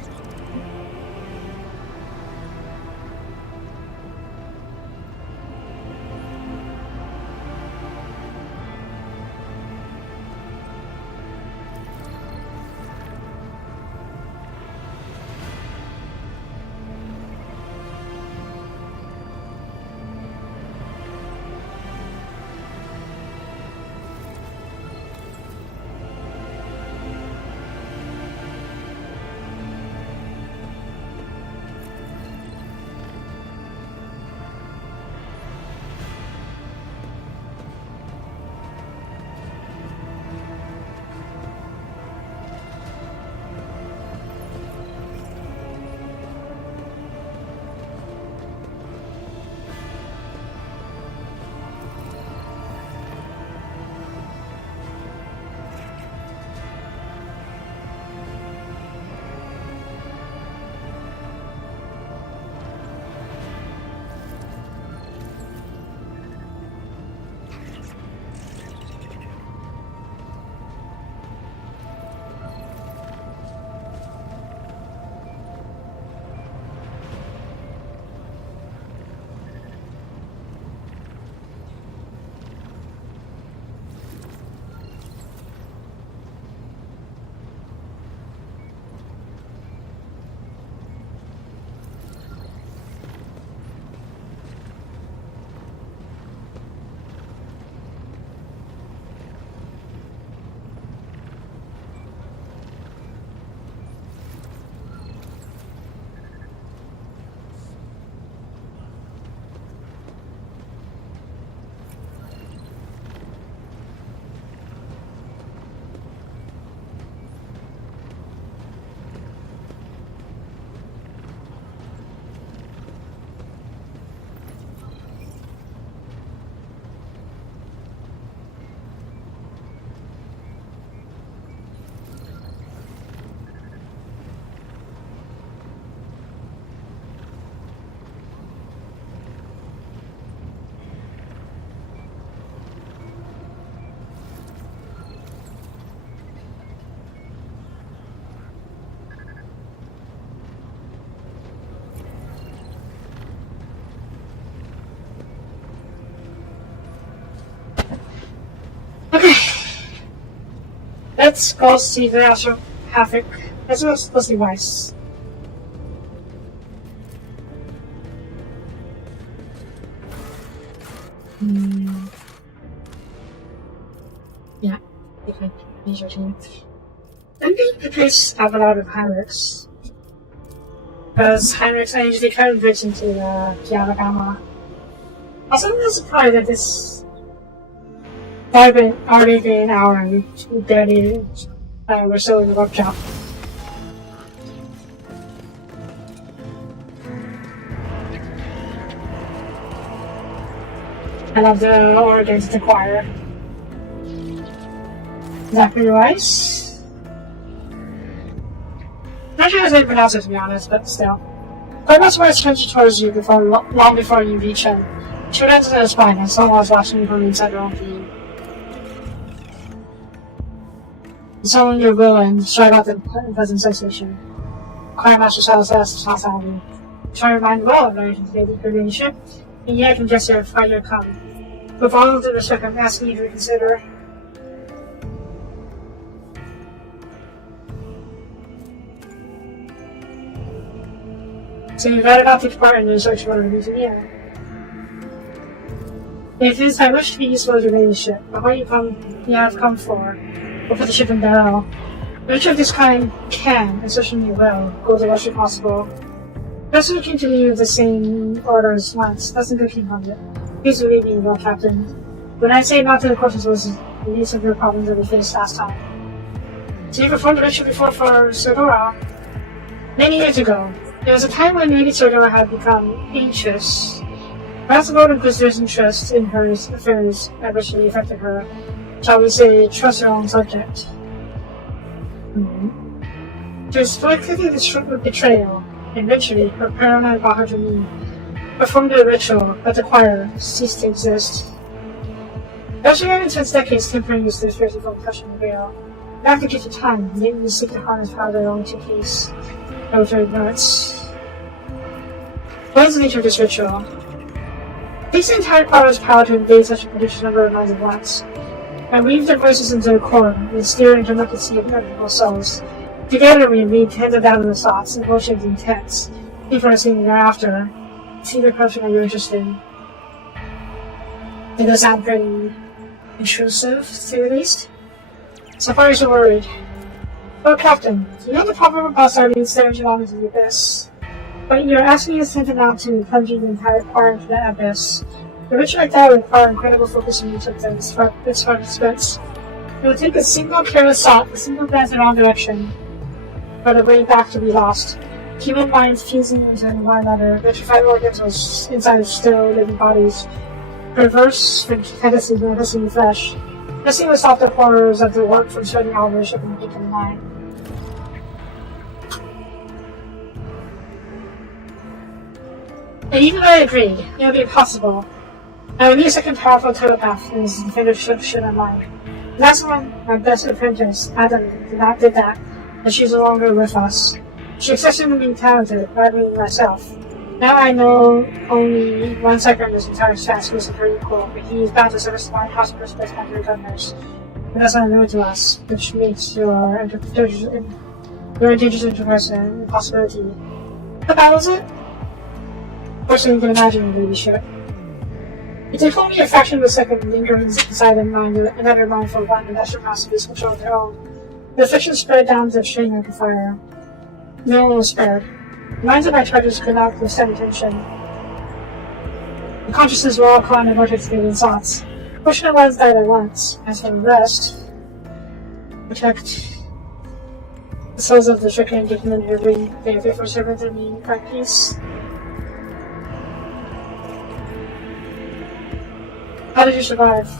Let's go see the actual Havoc. Let's go see Weiss. Yeah, okay. These are two. I'm going to place up a lot of Heinrichs. Because Heinrichs I usually try to bridge into Alabama. Also, I'm not surprised that this already been an hour and we barely we're still in the workshop. I love the organs to acquire. Zachary Weiss? Not sure how to pronounce it to be honest, but still. But that's why it's attention towards you long before you reach him. She went into the spine and someone was watching you from inside her own being. Someone your will and start out the pleasant sensation. Choir Master Celeste hospitality. Try to remind well of narrating today the relationship, and yet can just find your come. With all of the respect I'm asking you to reconsider. So you better not take part in the search for a reason yet. If it is I wish to be useful to the relationship, but what you have come for, or for the ship in barrel. Which of this kind can, and certainly will, go the worst way possible. Just looking to me with the same orders once, that's a good thing from it. Please believe me, well, Captain. When I say not to the courses was the least of your problems that we faced last time. So you performed the ritual before for Sodora. Many years ago, there was a time when Lady Sodora had become anxious. Perhaps the Lord Inquisitor's interest in her affairs adversely affected her, shall we say, trust her own subject. She was physically distraught with betrayal, and eventually, her paranoid brought her to me. Performed the ritual, but the choir ceased to exist. After having spent decades tempering this fearful impression of veil, back to get to time, maybe the secret harness power their own to peace. Over ignorance. What is the nature of this ritual? It takes the entire choir's power to invade such a prodigious number of minds at once, and weave their voices into a chord, and steer into the sea of inevitable souls. Together we read tens of thousands of thoughts, emotions, and intents, before seeing thereafter. See the question that you're interested in. It does sound pretty intrusive, to say the least. So far as you're worried. Oh, Captain, you know the problem about starting staring along into the abyss. But you're asking us to now to plunging the entire choir into that abyss. The ritual like that would require incredible focus and each of its participants. It would take a single careless thought, a single glance in the wrong direction, for the way back to be lost. Human minds fusing into one another, vitrified organisms inside of still living bodies, perverse fantasies manifesting in the flesh. Nothing would stop the horrors of the work from spreading out worship and deep in the mind. And even though I agreed, it would be impossible. I would need a second powerful telepath in this definitive shit online. That's when my best apprentice, Adam, did not do that, and she's no longer with us. She exceptionally talented, rivaling myself. Now I know only one second of this entire task was her equal, but he is bound to service my hospital's best country governors. And that's unknown to us, which makes your endangered interest an impossibility. What bad was it? Worse than you can imagine, your ladyship. It took only a fraction of a second lingering inside the mind of another mindful one that should possibly control their own. The affliction spread down the chain like a fire. No one was spared. The minds of my charges could not withstand tension. The consciousness were all caught in vortex-laden thoughts. Fortunate ones died at once. As for the rest, protect the souls of the stricken and give them your ring. They have faithful servants and me by peace. How did you survive?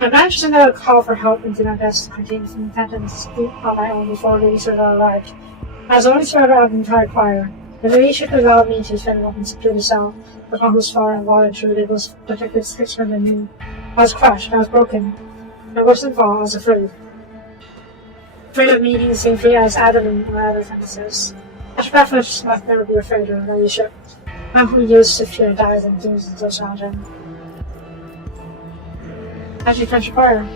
I managed to send out a call for help and did my best to contain some repentance on my own before Lady Sodora arrived. I was the only survivor of the entire choir. The leadership allowed me to defend an open security cell, upon whose floor and wall intruded was protected 600 me. I was crushed, I was broken. And worse than all, I was afraid. Afraid of meeting the same fate as Adam and my other apprentices. Such baffles must never be afraid of the leadership. Man who used to fear dies and things until surround him. As you French choir.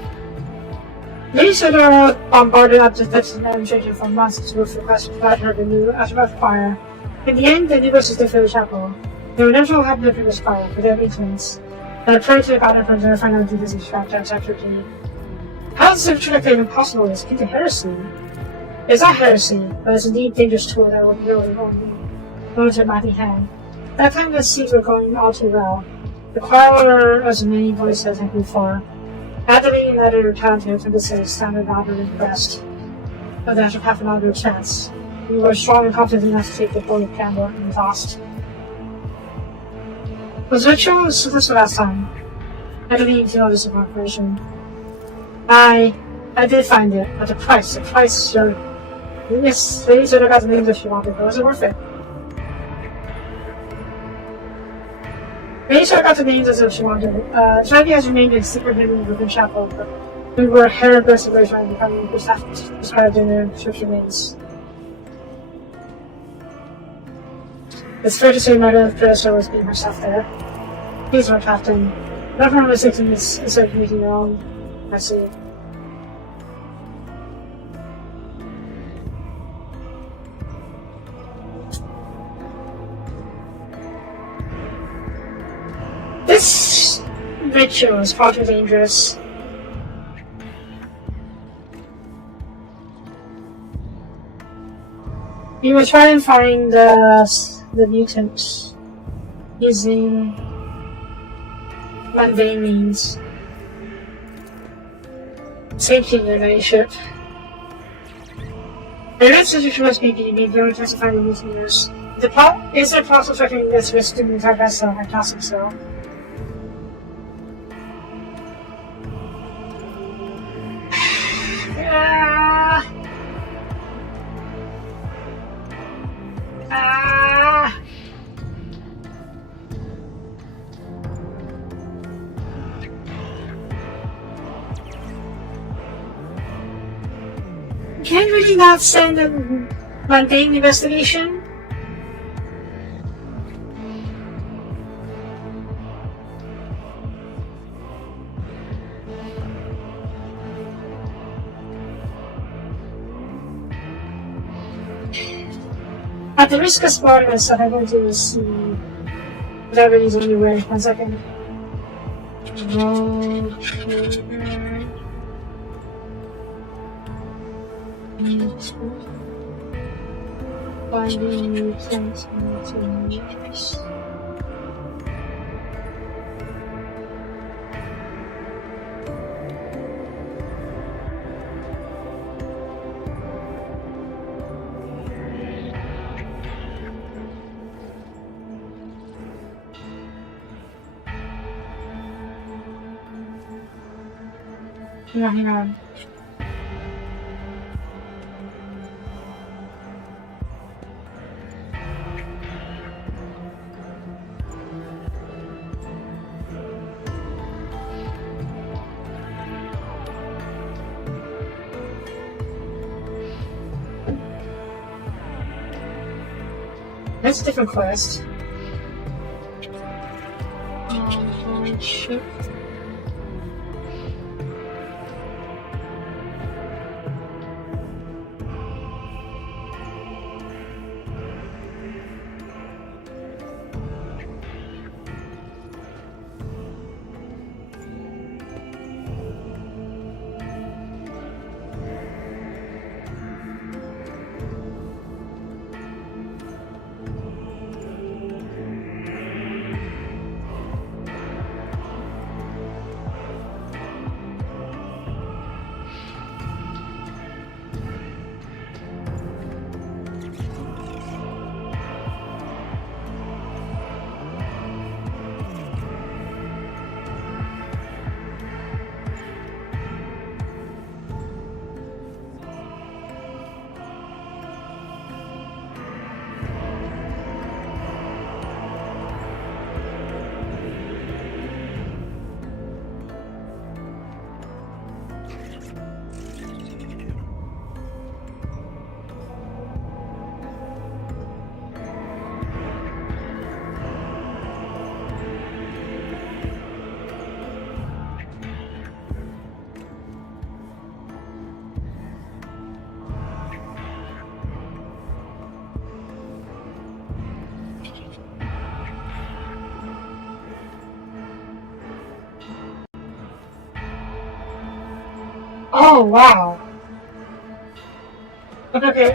These are bombarded up to 15 and changing from months to request provide her the new Ashworth fire. In the end, the new versus the Philly Chapel. They were never have lived in this fire for their maintenance. They prayed to the God from their final duties and trapped out after the. How is such a thing impossible? It's into heresy. It's not heresy, but it's indeed dangerous tool that will build an own to mighty hand. That time the seeds were going all too well. The choir was many voices like before. Adeline and other talented synthesis sounded louder than the rest. But that should have another chance. We were strong and confident enough to take the bullet candle and lost. Was ritual successful last time? Adeline did all this information. I did find it, but the price, sure. Yes, they should have got the names if she wanted, but was it worth it? They should have got the names as if she wanted. Soapie has remained in secret hidden within chapel, but we were aggressively trying to become described in the scripture names. It's fair to say Mother Teresa was being herself there. Please, my captain. Not from mistakes in this instead of making your own. I see. This ritual is far too dangerous. We will try and find the mutant using mundane means. Safety in your ship. The next situation must be the only chance to find the mutineers. Is there possible threatening this risk to the entire vessel? I toss him so. Can't really not send a mundane investigation? At the risk of spoiling myself, I'm going to see whatever is anywhere. 1 second. Finding new things in meters. Hang on. That's a different quest. Ship. Oh, wow. Okay,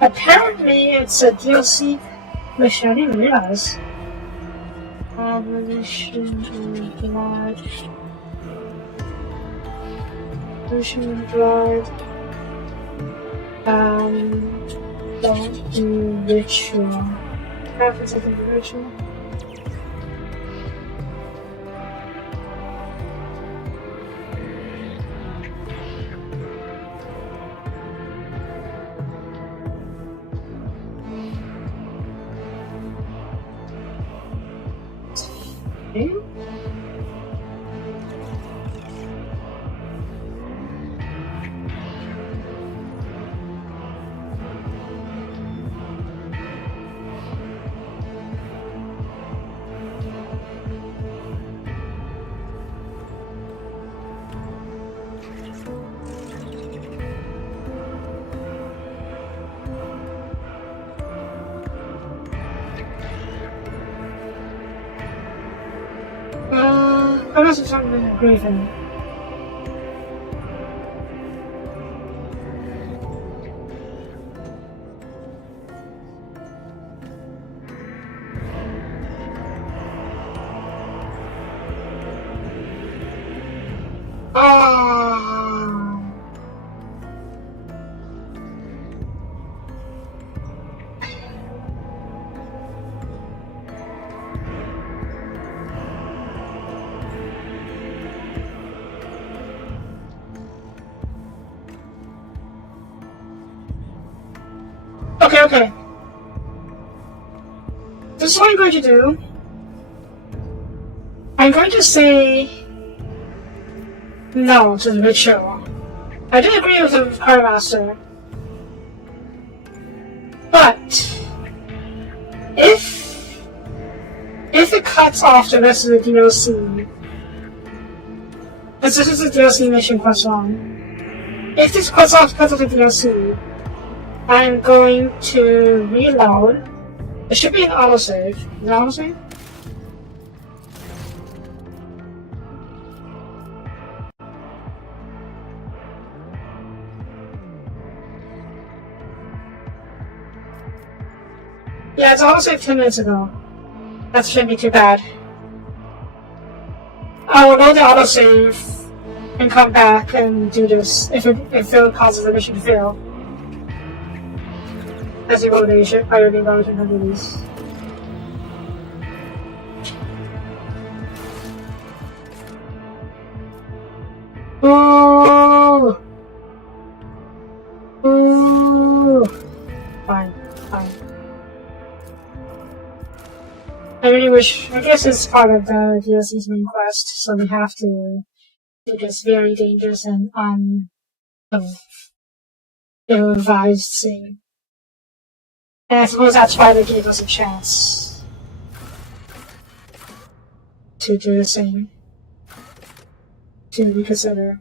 apparently it's a DLC mission. I didn't even realize. Revolution Blood. Revolution Blood. Don't do ritual. Preference of the ritual. Okay. I guess it's something grieving. Okay. This is what I'm going to do. I'm going to say no to the ritual. I do agree with the Quartermaster. But if it cuts off the rest of the DLC, this is a DLC mission quest long. If this cuts off the DLC, I'm going to reload. It should be an autosave. Is it autosave? Yeah, it's autosave 10 minutes ago. That shouldn't be too bad. I will load the autosave and come back and do this if it causes the mission to fail. As you go to the priority version of release. Ooh! Ooh! Fine. I really wish. I guess it's part of the DLC's main quest, so we have to do this very dangerous and ill-advised thing. And I suppose that's why they gave us a chance to do the same. To reconsider.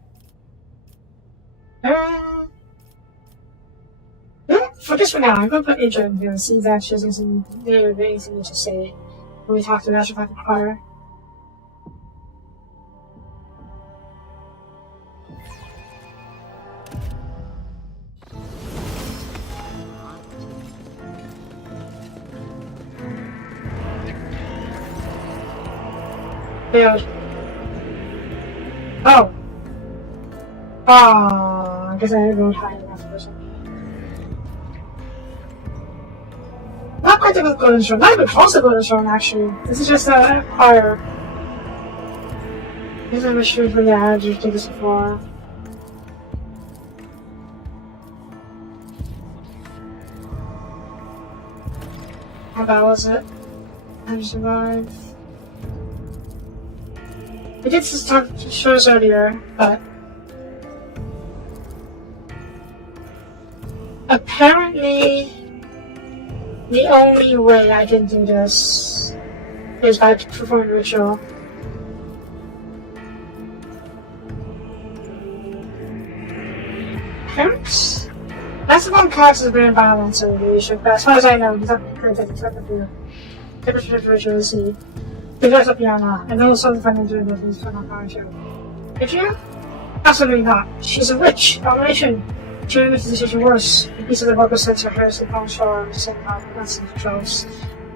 For this for now, I'm gonna put intro in here and see that she has anything to say when we talk to Master Packet Choir. Failed. Oh. I guess I didn't roll high enough for something. Not quite a good golden throne, not even close to golden throne actually. This is just a choir. These are mysteries for the ad, you've did this before. How bad was it? How did you survive? We did show this earlier, but apparently the only way I can do this is by performing a ritual. Parents? That's the one character of grand violence in the relation, but as far as I know, he's not going to take the temperature ritual see. He goes up beyond that. I know something funny doing this is from our show. Did you? Absolutely not. She's a witch. Abomination. She only makes the decision worse. The pieces of vocal sensor hers the pound shore and the same time that's in controls.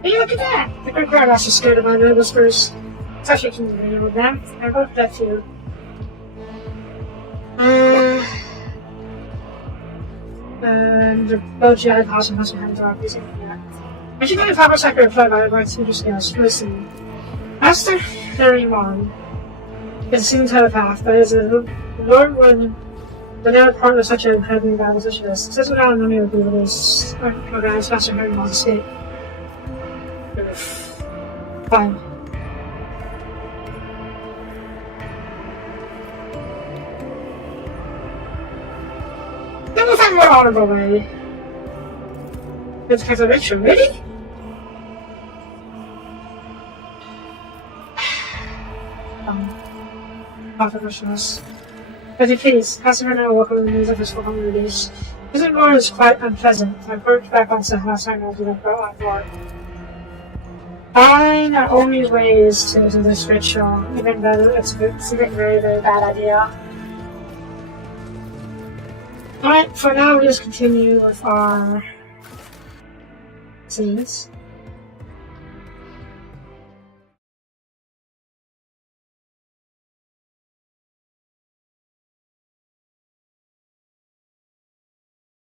Hey, look at that! The great crowd is scared of my little whispers. It's actually communicating with them. I hope that too. And the boat yard house and husband hands off using that. And she got a proper sector applied by the right super scales. Listen. Master Harry Mon is a seeming telepath, but is a Lord when the never part of such an incredibly battle such as this. Says without knowing of who it is. Organized Master Harry Mon's escape. Fine. Then we'll find a more honorable way. It's kind of ritual, really? Professionals. But if please, Master Harry will welcome the news of his former release. Visit Lord is quite unpleasant. I've worked back on some last time I did not go on board. Fine, our only way is to do this ritual. Even better, it's a very, very bad idea. Alright, for now we'll just continue with our scenes.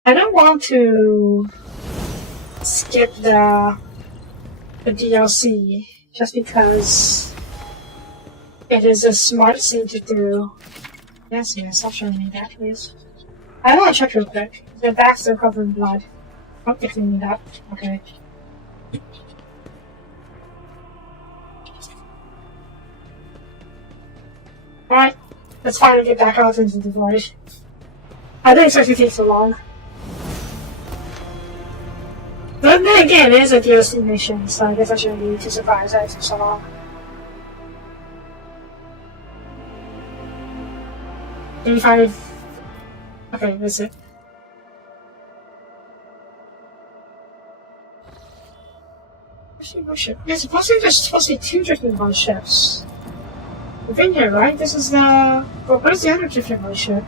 I don't want to skip the DLC just because it is a smart thing to do. Yes, I'll show you that, please. I want to check real quick. The backs are covered in blood. Oh, if you need that. Okay. Alright, let's finally get back out into the void. I didn't expect it to take so long. But then again, it is a DLC mission, so I guess I shouldn't be too surprised that it took so long. 85. Okay, that's it. Ship. It's supposed to be just two drifting boy ships. We've been here, right? This is the. Well, where's the other drifting boy ship?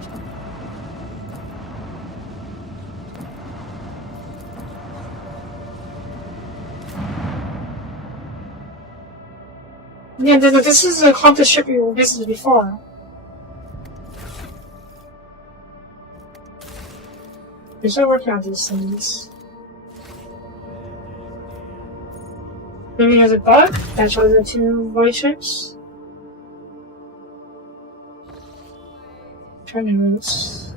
Yeah, this is a haunted ship we visited before. We're still working on these things. Maybe there's a bug that shows the two void ships. Turning routes.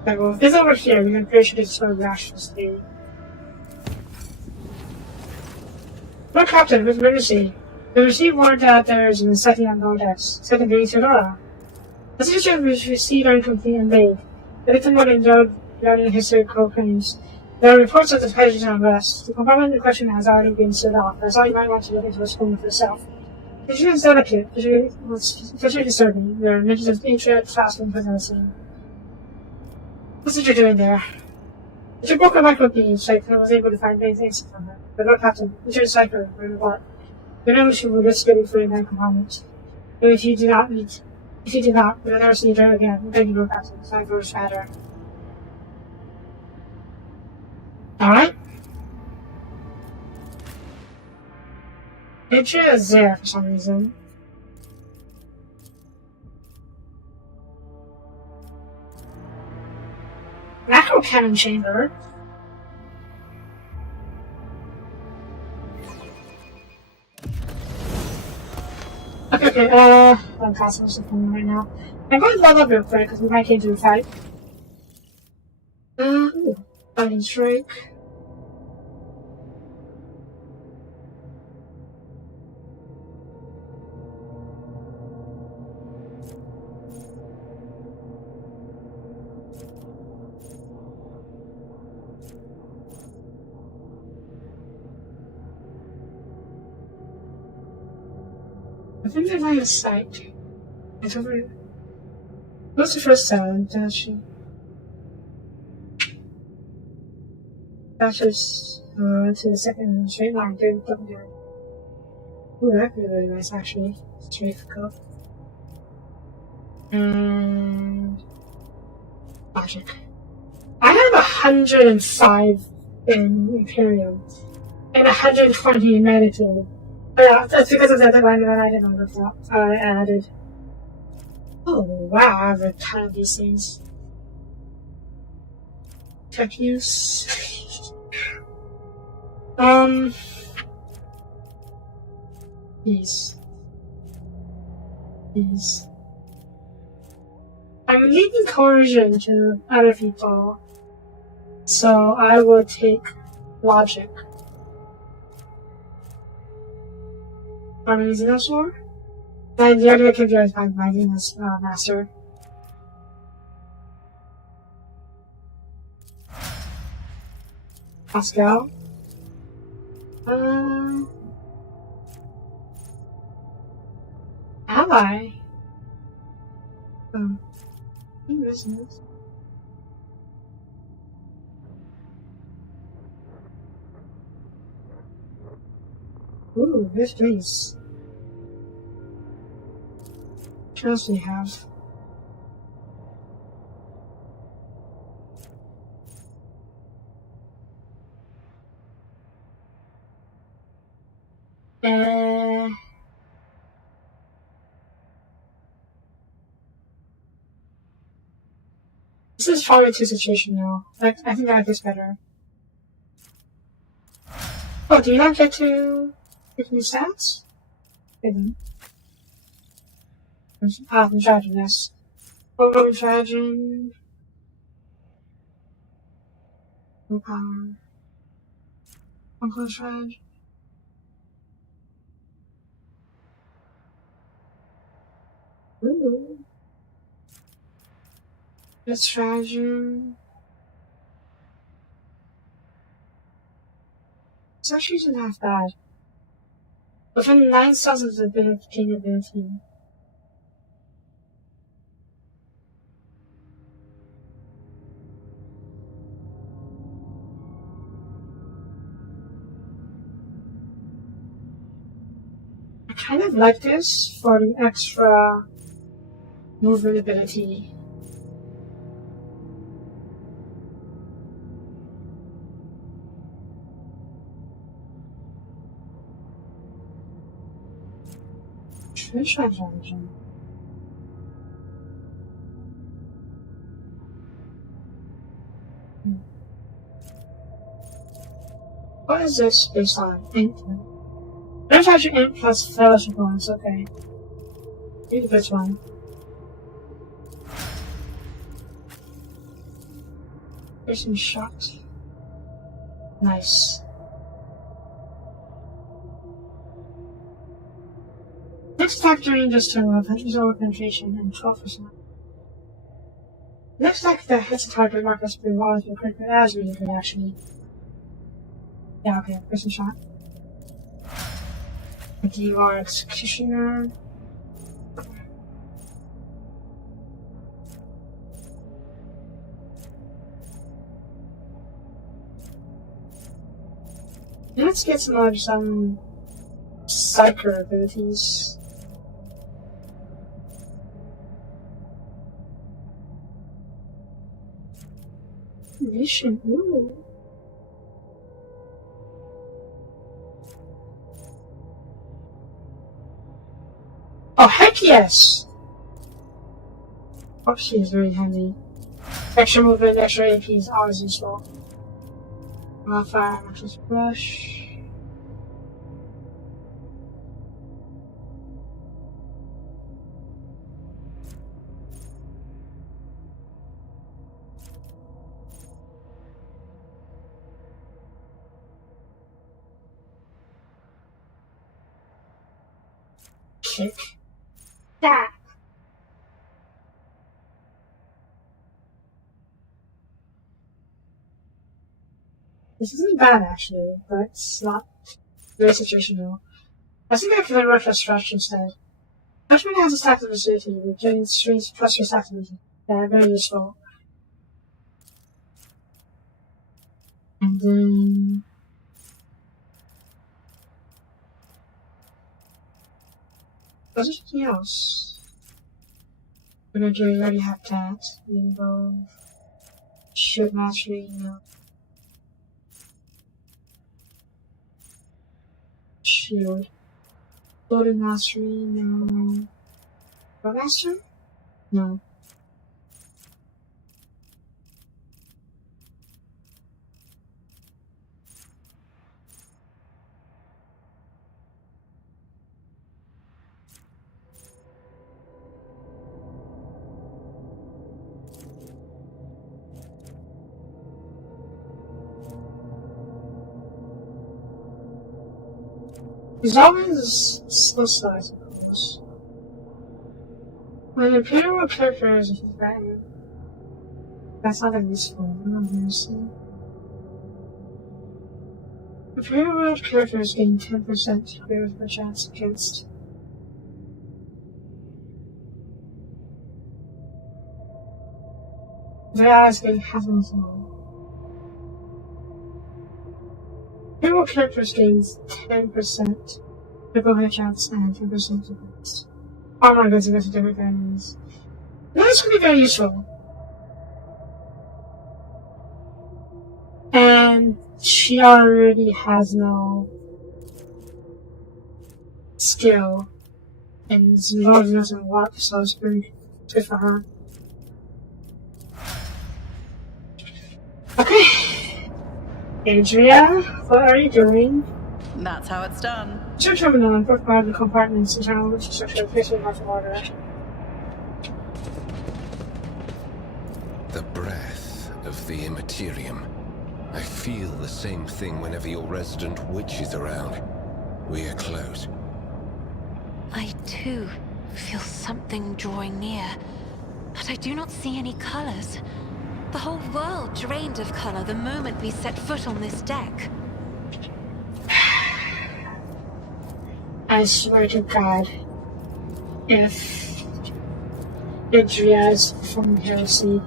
Okay, well, if it's over here, we're gonna pretty sure this is where we actually stay. Lord Captain, with emergency. We received word that there is an inciting on Vortex, secondary to Laura. The situation was received are incomplete and vague. The victim was enjoyed regarding historical claims. There are reports of the hydrogen unrest. The compartment in question has already been sealed off. That's all you might want to look into this for yourself. The issue is delicate, especially disturbing. There are mentions of ancient, fast-moving pregnancy. What's it you're doing there? It's a broken microbead, so I was able to find many things from her. But Lord Captain, it's your cipher, or what? You know she will risk getting for that component. But if you do not, we'll never see her again. I'm begging Lord Captain, cipher is shatter. Alright? It is there for some reason. Macro cannon chamber. Okay, I'm casting something right now. I'm going to level up real quick because we might get into a fight. Fighting strike. I think they might have sight. It's over. What's the first sound, does she? Dashes to the second straight line, doing double down. Ooh, that could be really nice actually. Straight for go. And logic. I have 105 in Imperium and 120 in Manitude. Oh, yeah, that's because of that one that I didn't know that I added. Oh wow, I have a ton of these things. Tech use. These. I'm leaving coercion to other people, so I will take logic. I'm using this one. And the other computer is my Venus master. Pascal. Have I? Business. Ooh, this face. What else do we have? This is probably too situational. I think I like this better. Oh, do you not get to pick new stats? Didn't. The Dragoness. Overwhelming Dragon. No power. Unclosed Dragon. Ooh. This Dragon. It's actually isn't half bad. Within 9 seconds of the king ability. I kind of like this for the extra movement ability. Which version? What is this based on? Int. Manufacture int plus fellowship bonus, okay. Maybe this one. Person shot. Nice. Next attack during this turn will have 100% penetration and 12%. Next attack that hits a target mark as blue walls will critical as really good actually. Yeah, okay, person shot. You are executioner. Let's get some psyker abilities. Mission, ooh. Oh, heck yes! Oopsie is very handy. Extra movement, extra AP is always useful. Fire, Max's Brush. Kick. That. This isn't bad actually, but it's not very situational. I think I can work as stretch instead. Freshman has a stack of agility with gains strength plus your stack ability. They are very useful. And then was there something else? Energy, we already have that. Rainbow. Shield mastery, no. Shield. Floating mastery, no. Bow master? No. There's always slow size, of course. When Imperial characters is threatened, that's not that useful. Obviously. Imperial World characters gain 10% clear per chance against. Their allies gain half of them. Imperial characters gains 10% critical hit chance and 10% defense. Armor goes against different enemies. That's going to be very useful. And she already has no skill, and Zoro doesn't warp, so it's pretty good for her. Okay. Adria, what are you doing? That's how it's done. Two terminal and provide the compartment's internal infrastructure facing north of order. The breath of the Immaterium. I feel the same thing whenever your resident witch is around. We are close. I too feel something drawing near, but I do not see any colors. The whole world drained of color the moment we set foot on this deck. I swear to God, if Adria is from heresy,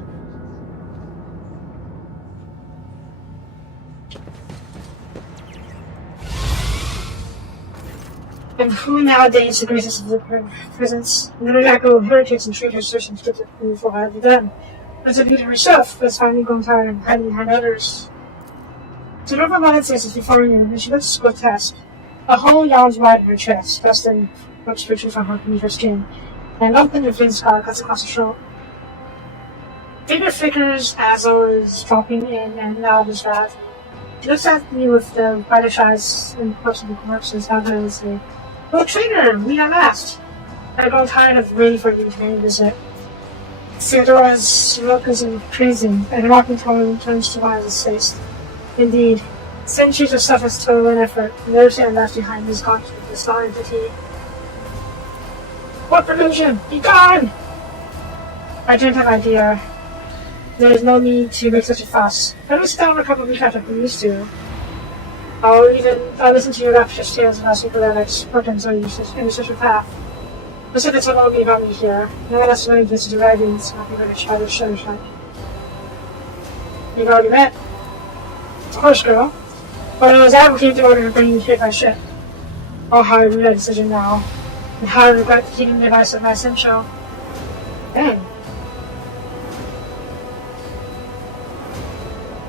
and who nowadays agrees with the presence? No echo heretics and traitors searching to get the proof for what I've done. As a leader myself, that's finally grown tired of hiding behind others. To know what it says is before you, and she looks grotesque. A hole yawns wide in her chest, less than much friction from her beneath her skin, and an open and thin scar cuts across her throat. Finger flickers as always dropping in and out of his wrath. She looks at me with the brightest eyes and personal corpses, how can I say, "Well, traitor, we have asked. I've grown tired of waiting for you to make a visit." Theodora's look is increasing, and her mocking tone turns to Miles' face. Indeed, centuries of suffers toil and effort, nerves and left behind his gauntlet with starting fatigue. What delusion? Be gone! I don't have idea. There is no need to make such a fuss. Let me sit down for a couple of weeks after we used to. I'll listen to your rapturous tales about psychedelics, portents, or in such a path. The secrets will all be about me here. No one else to this is arriving, so I'm going to try to show you. We've already met. Of course, girl. But I was advocating the order of bringing you here by ship. Oh, how I regret that decision now. And how I regret the heating device of my essential. Dang.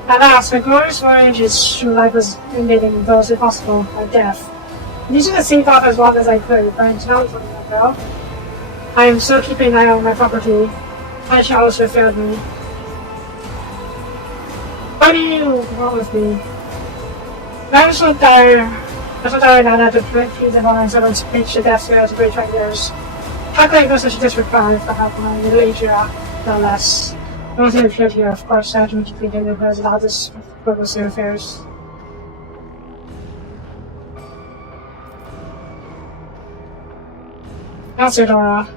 Alas, my glorious voyages through life was ended, and those, if possible, by death. Using the same thought as long as I could, but I'm telling something like that. I am still keeping an eye on my property. My child also failed me. Why do you want with me? I'm so tired. I'm so tired now that the feeds and online someone's pitched the death to great years. How can I go such a desperate crime for help my little Adria, no less? I want to appear here, of course, I don't keep thinking of as about this purpose of affairs. Answer, Dora.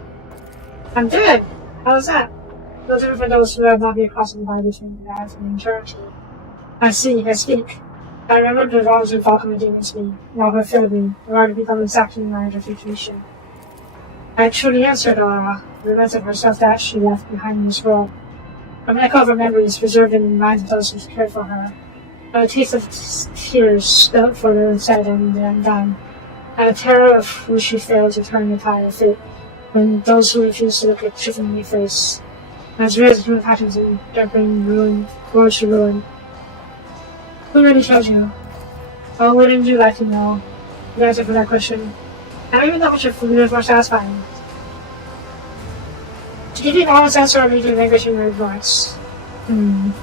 I'm dead! How's that? Those are for those who have not been crossing by between the eyes and charity. I see, I speak. I remember the wrongs and falcon against me, now who failed me, in order to become exactly my reputation. I truly answered Dora, lamented herself that she left behind in this world. An echo of her memories preserved in the minds of those who cared for her. A taste of tears spelt for the sad and undone. And a terror of who she failed to turn the tide of fate. and those who refuse to look at truth in your face. As real human passions in their brain ruin, road to ruin. Who really told you? Oh, wouldn't you like to know? The answer for that question. And even that much of food is more satisfying. To give you an honest answer, I'll need your language and your advice.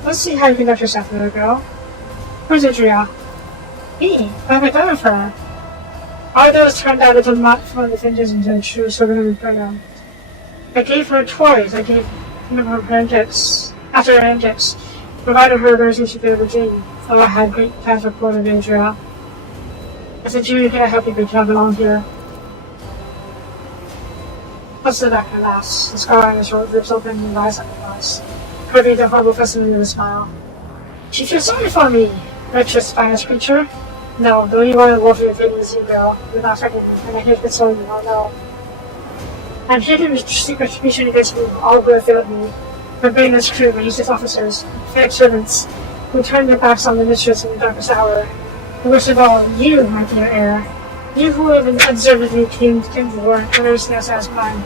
Let's see how you conduct yourself, little girl. Where's Adria? Me? I've been done with her. All those turned out little not from the fingers into a true subliminal program. I gave her toys, I gave her antics. After her antics, provided her those who should be able to dream. Oh, I had great plans for poor little Adria. I said, Julie, can I help you get job along here? What's the doctor laughs? The scar on his throat rips open and lies on the glass. Curving the horrible festival with a smile. She feels sorry for me, wretched spineless creature. No, the only one involved with it is you, girl. You're not forgetting me, and I hate to tell you, oh no. I'm here to seek retribution against you, all who have failed me. My brainless crew, my useless officers, fake servants, who turned their backs on the mistress in the darkest hour. And worst of all, you, my dear heir. You who have undeservedly came to war and nursing us as mine.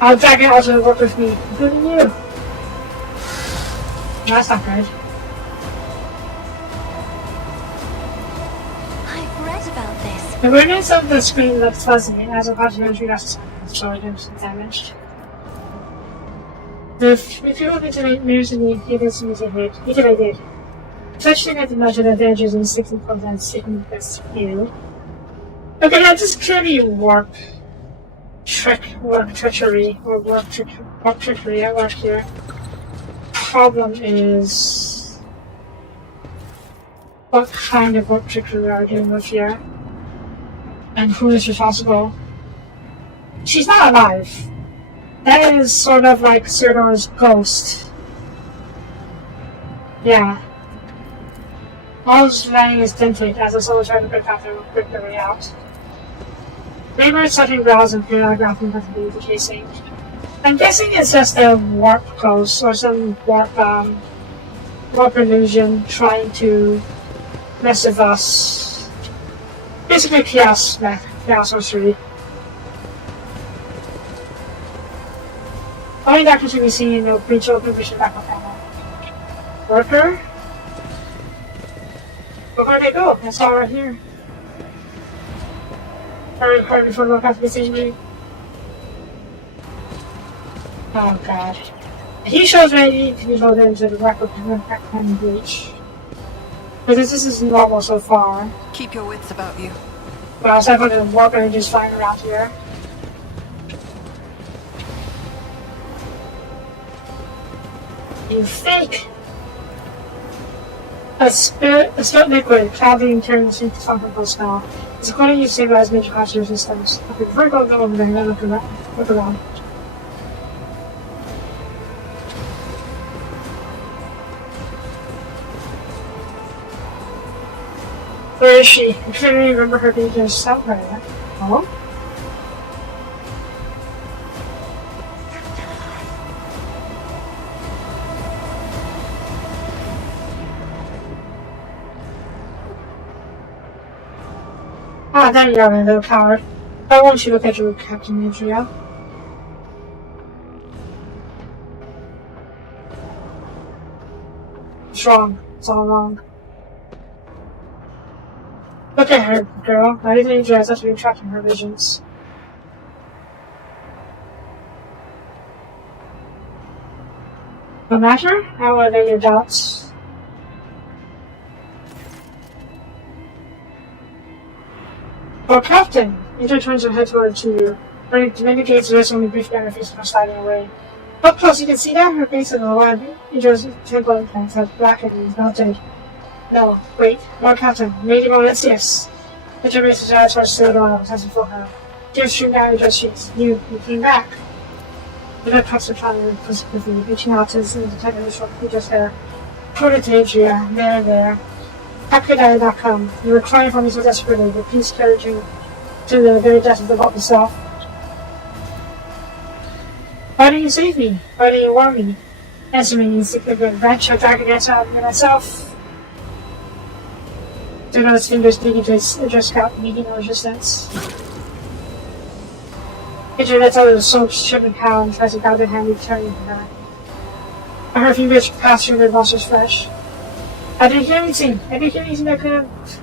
I'll drag it out to work with me, including you. That's not good. I've read about this. The awareness of the screen looks fuzzy as a documentary lost intelligence damaged. The people need to make mirrors and the evidence mitigated. Such thing at the measure of advantages and sticking programs taking this view. Okay, now this is clearly warp trickery at work here. Problem is what kind of warp trickery are we dealing with here? And who is responsible? She's not alive. That is sort of like Sirdo's ghost. Yeah. All's lying is dented as the soul trying to break out and break their way out. Raymond starting browse and paragraphing what the casing. I'm guessing it's just a warp ghost or some warp illusion trying to mess with us. Basically chaos sorcery. Only doctor should be seen in the breach open vision back on panel. Worker? But where'd they go? That's all right here. Hurry, hurry before the workout gets injured. Oh god. He shows ready to be loaded into the record and breach. Because this is normal so far. Keep your wits about you. Well, aside from the warp energies flying around here. You fake! A spirit liquid, cloudy and turning into functional smell. It's according to stabilized major posture systems. Okay, before I go over there, I'm gonna look around. Where is she? I can't even remember her being just somewhere. Oh? Ah, there you are, my little coward. I want you to look at you, Captain Adria. It's wrong. It's all wrong. Look at her, girl. Not even Adria has actually been tracking her visions. No matter? How are they your doubts? Oh, Captain! Adria turns her head toward you. Ready to indicate the rest only briefly on her face before sliding away. Up close, you can see that her face is alive. Adria's temple implants have blackened and is melted. No, wait, Lord Captain, maybe more, let's yes. Adria raised his eyes towards Silver as before her. Tears streamed down Adria's cheeks. You came back. The red cups were trying to perspectively, reaching out to the detective of Adria's hair. Put it to Adria, there. How could I not come? You were crying for me so desperately, the peace carried you to the very depths of the vault itself. Why didn't you save me? Why didn't you warn me? Answer me, you sick little wretch, I dragged against out of myself. Donald's fingers digging to his scalp, meeting no resistance. Adrian, that's how the soap shouldn't pound, tries to grab their hand and turn into her. I heard a few bits pass through the monster's flesh. I didn't hear anything. I didn't hear anything that could have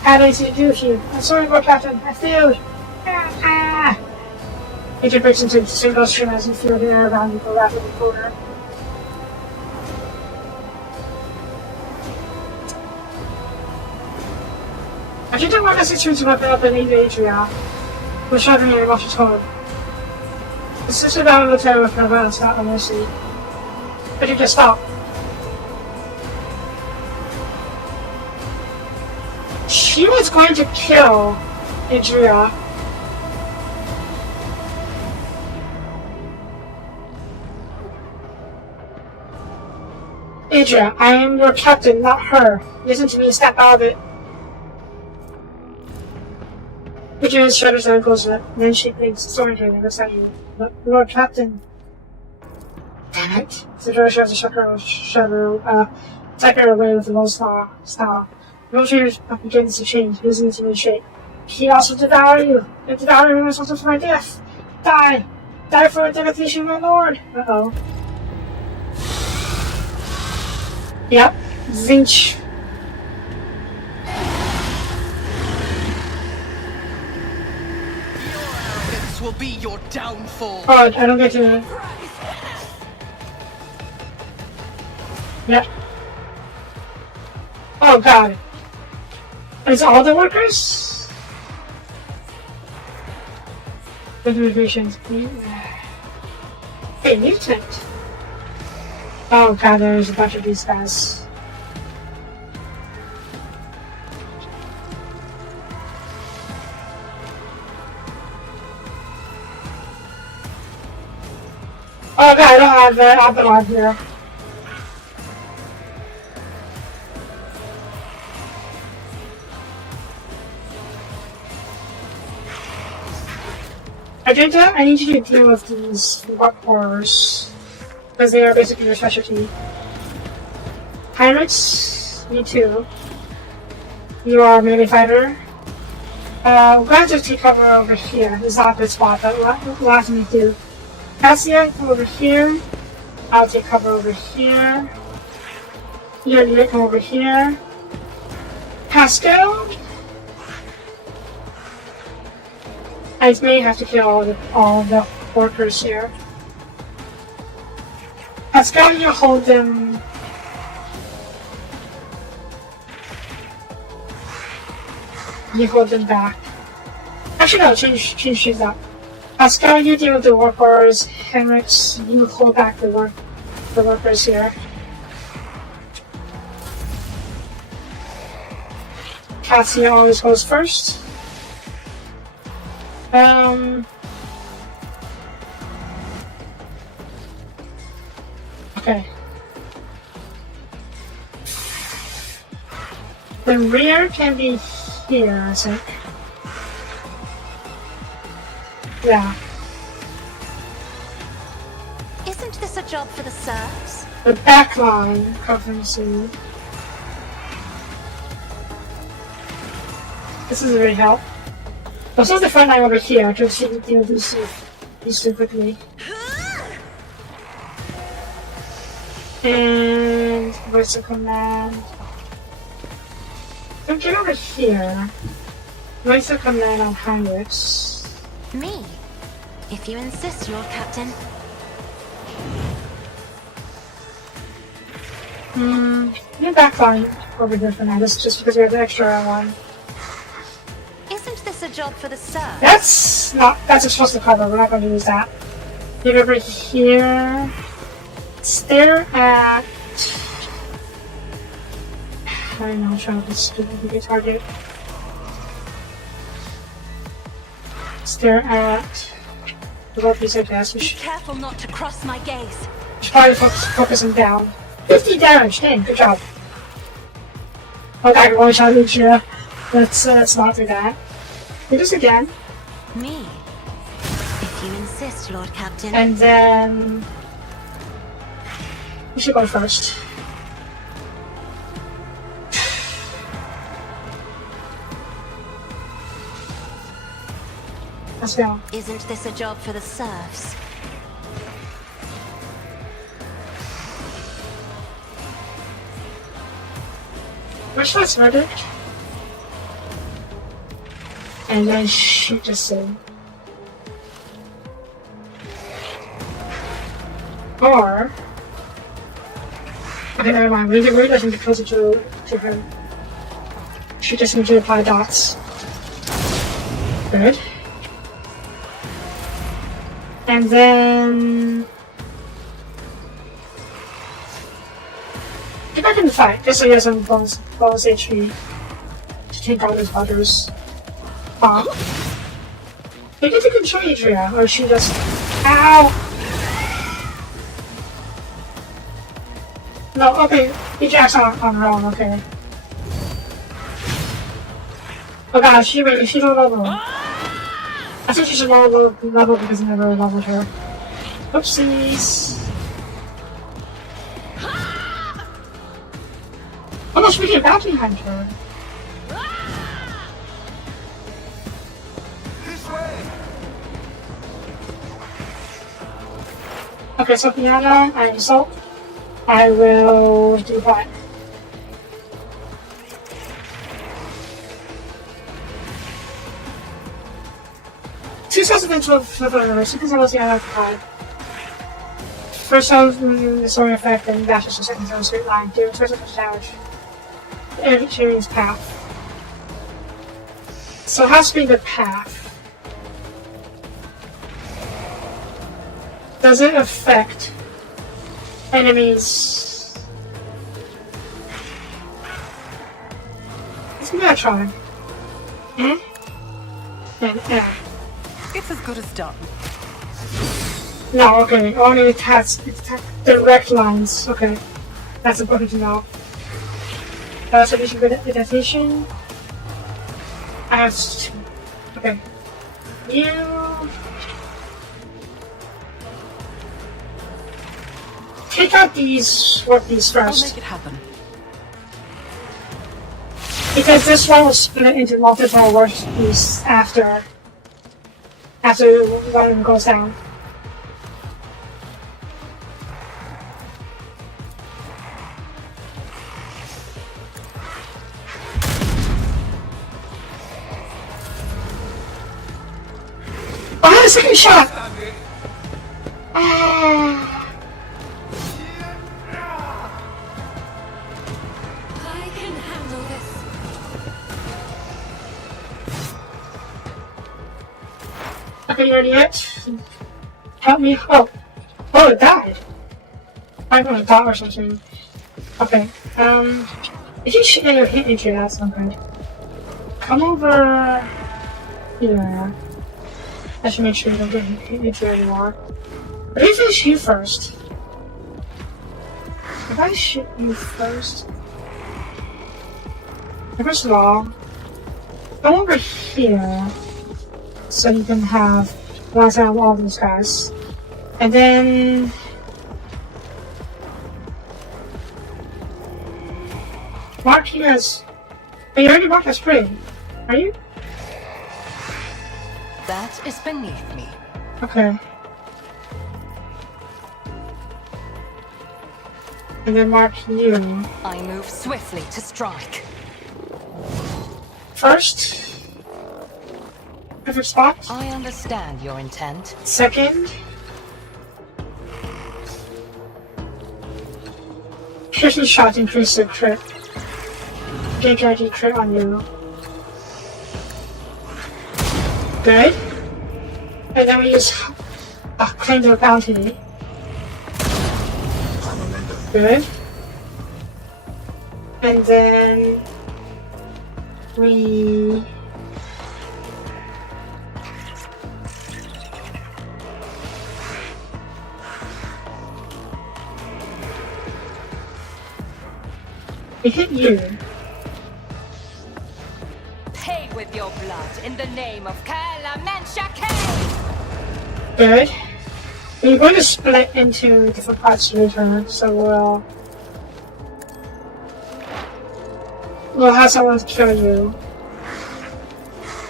had anything to do with you. I'm sorry, Lord Captain. I failed. Ah! Adrian breaks into a single stream as you feel the air around you go rapidly colder. I didn't want to situation to weapon up and leave Adria. We're shoving you off his home. The sister down on the terror with her violence, not on mercy. But you just stop. She was going to kill Adria. Adria, I am your captain, not her. Listen to me and snap out of it. Adria shudders and goes up. Then she blinks, storming her and looks at you. But, Lord Captain. Damn it. Sidora shoves a shudder, type her away with a low style. Your fears begins to change, losing its immune shape. He also devour you. If devour you, responsible for my death. Die! Die for a devastation, my lord! Uh-oh. Yep. Zinch. This will be your downfall. Oh, I don't get to... Yep. Oh god. Is all the workers? With revisions. Hey, mutant. Oh god, there's a bunch of these guys. Oh god, I don't have the Avalon here. Agenda, I need you to deal with these rock horrors. Because they are basically your specialty. Pirates, you too. You are a melee fighter. We're going to take cover over here. This is not a good spot, but we'll have to need to. Cassia, come over here. I'll take cover over here. You come over here. Pascal? I may have to kill all the workers here. Pascal, you hold them. You hold them back. Actually, no, change things up. Pascal, you deal with the workers. Henrix, you hold back the workers here. Cassia always goes first. Okay. The rear can be here, I think. Yeah. Isn't this a job for the serfs? The back line covers the... This doesn't really help. Also, the front line over here, I can see the deal these two quickly. And voice of command. So get over here. Voice of command on Heinrichs. Me? If you insist, Lord Captain. The back line over here for now, just because we have the extra one. Isn't this a job for the serfs? That's supposed to cover, we're not going to use that. Get over here. Stare at... I don't know, I'm trying to stupid target. Stare at... the rope piece like this. We Be should careful not to cross my gaze. probably focus him down. 50 damage, dang, good job. Okay, I can one shot each year. Let's not do that. Do this again. Me? If you insist, Lord Captain. And then... we should go first. Let's go. Isn't this a job for the serfs? Which was murdered? And then shoot the same. Or... Okay, never mind. We doesn't get closer to her. She just needs to apply dots. Good. And then... Get back in the fight, just so he has some bonus HP to take out his butters. Bomb. He get to control Adria, or she just... Ow! No, okay, Adria's on her own, okay. Oh god, she's low level. I think she's low level because I never leveled her. Oopsies. Oh no, we can bounty hunt her. Okay, so Piano and Soap, I will do that. Two sets of influence, because I was the other card. First time the story effect and dashes the second zone straight line, doing first of damage. Change path. So it has to be the path. Does it affect enemies? Let's give that a try. And It's as good as done. no, okay, only attacks direct lines. Okay, that's important to know. Solution good adaptation. I have two. Okay. You take out these these I'll first. make it happen. Because this one will split into multiple works after one goes down. Oh, I had a second shot! I can handle this. Okay, you ready yet? Help me. Oh, it died. I'm gonna die or something. Okay, if you shoot your hit into that's not good. Come over here. I should make sure you don't get hit into anymore. But if I shoot you first. If I shoot you first. First of all, come over here. So you can have one side of all these guys. And then mark here as you already marked as pretty, are you? That is beneath me. Okay. And then mark you. I move swiftly to strike. First, perfect spot. I understand your intent. Second, piercing shot increase the crit. Guaranteed crit on you. Good. And then we use claim their bounty. Good. And then we hit you. Pay with your blood in the name of WH40k! Good. We're going to split into different parts later, so we'll have someone to kill you.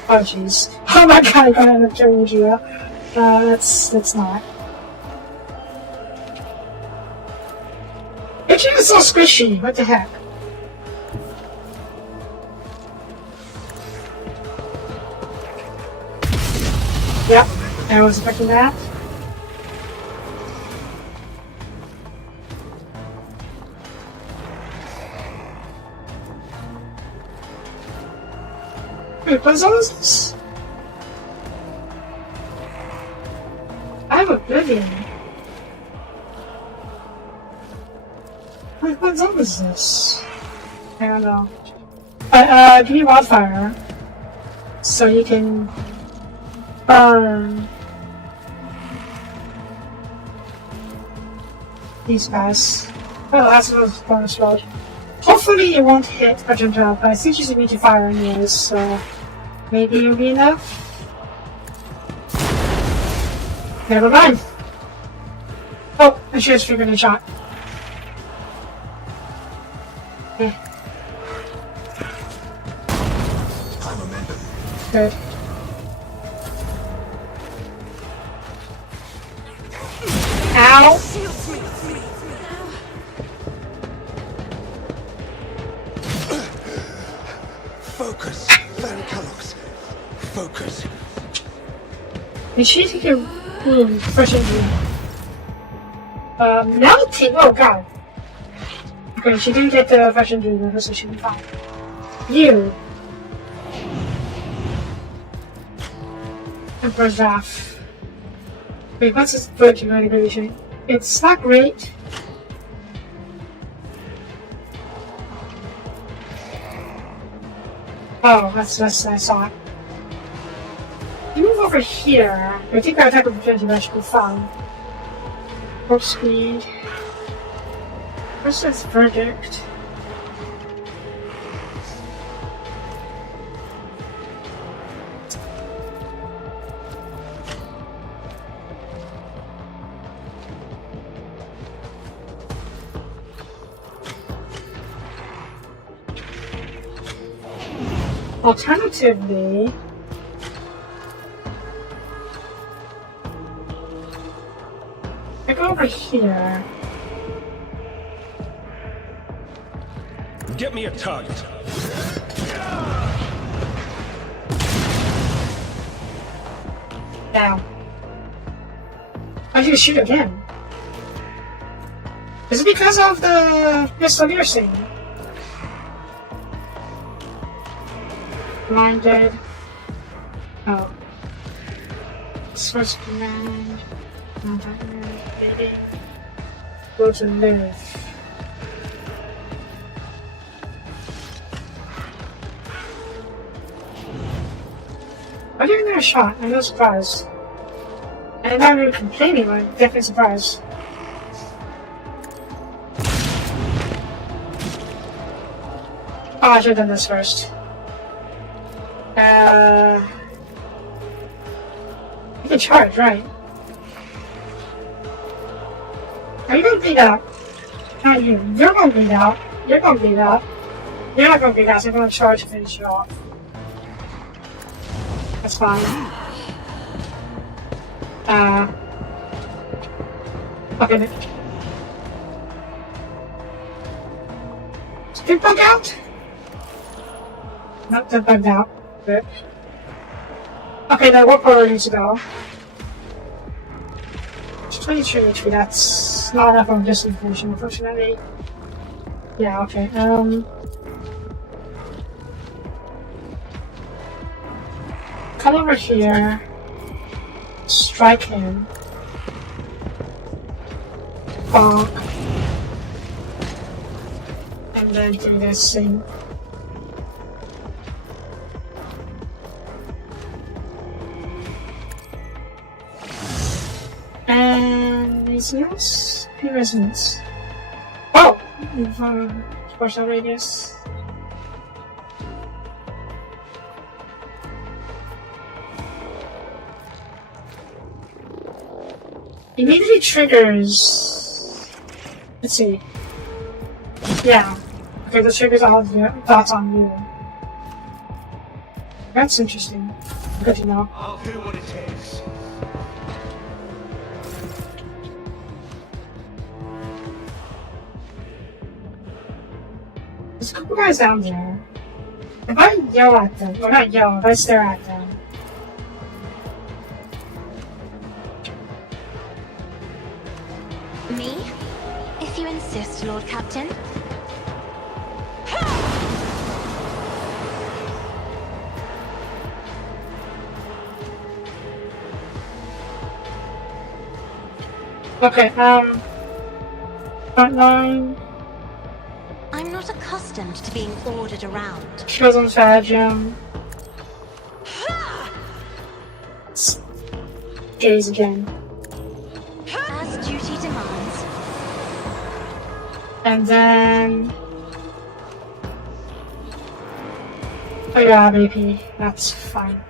Oh jeez. Oh my god, I got an killing you. That's not. It's just so squishy. What the heck? Yep, I was expecting that. Wait, what zone is this? I have Oblivion. Wait, what zone is this? I don't know. Give me wildfire. So you can burn these guys. Oh, that's another bonus road. Hopefully it won't hit Argenta, but I think she's immune to fire anyways, so maybe it'll be enough. Never mind. Oh, and she has figured a shot. Okay. Good. Ow! Focus, Varicalox. Focus. Did she take a wound? Fresh injury. Melting? Oh god. Okay, she didn't get the fresh injury, so she should be fine. You. Emperor's Wrath. Wait, what's his virtue motivation? It's not great. Oh, that's I saw it. You move over here. I think our attack of opportunity that should be fine. Warp speed. What's this verdict? Alternatively, I go over here. Get me a target. Now, I can shoot again. Is it because of the pistolier thing? Blinded. Oh. Source command. Go to live. I gave it a shot. I'm not surprised. And I'm not really complaining, but I'm definitely surprised. Oh, I should have done this first. You can charge, right? Are you gonna bleed out? Not you. You're gonna bleed out. You're gonna bleed out. You're not gonna bleed out, so I'm gonna charge to finish you off. That's fine. Okay. Did it bug out? Not that bugged out. Good. Okay, now what color needs to go? 22 HP, that's not enough of this information, unfortunately. Yeah, okay, come over here. Strike him. Bonk. And then do this thing. And anything else? Resonance. Oh! Partial radius. Immediately triggers. Let's see. Yeah. Okay, this triggers all of the thoughts on you. That's interesting. Good to know. I'll do what it takes. There's a couple guys down there. If I yell at them, or not yell, if I stare at them. Me? If you insist, Lord Captain. Okay, front line. I'm not accustomed to being ordered around. Goes on Fajum. Gaze again. As duty demands. And then... Oh yeah, BP. That's fine.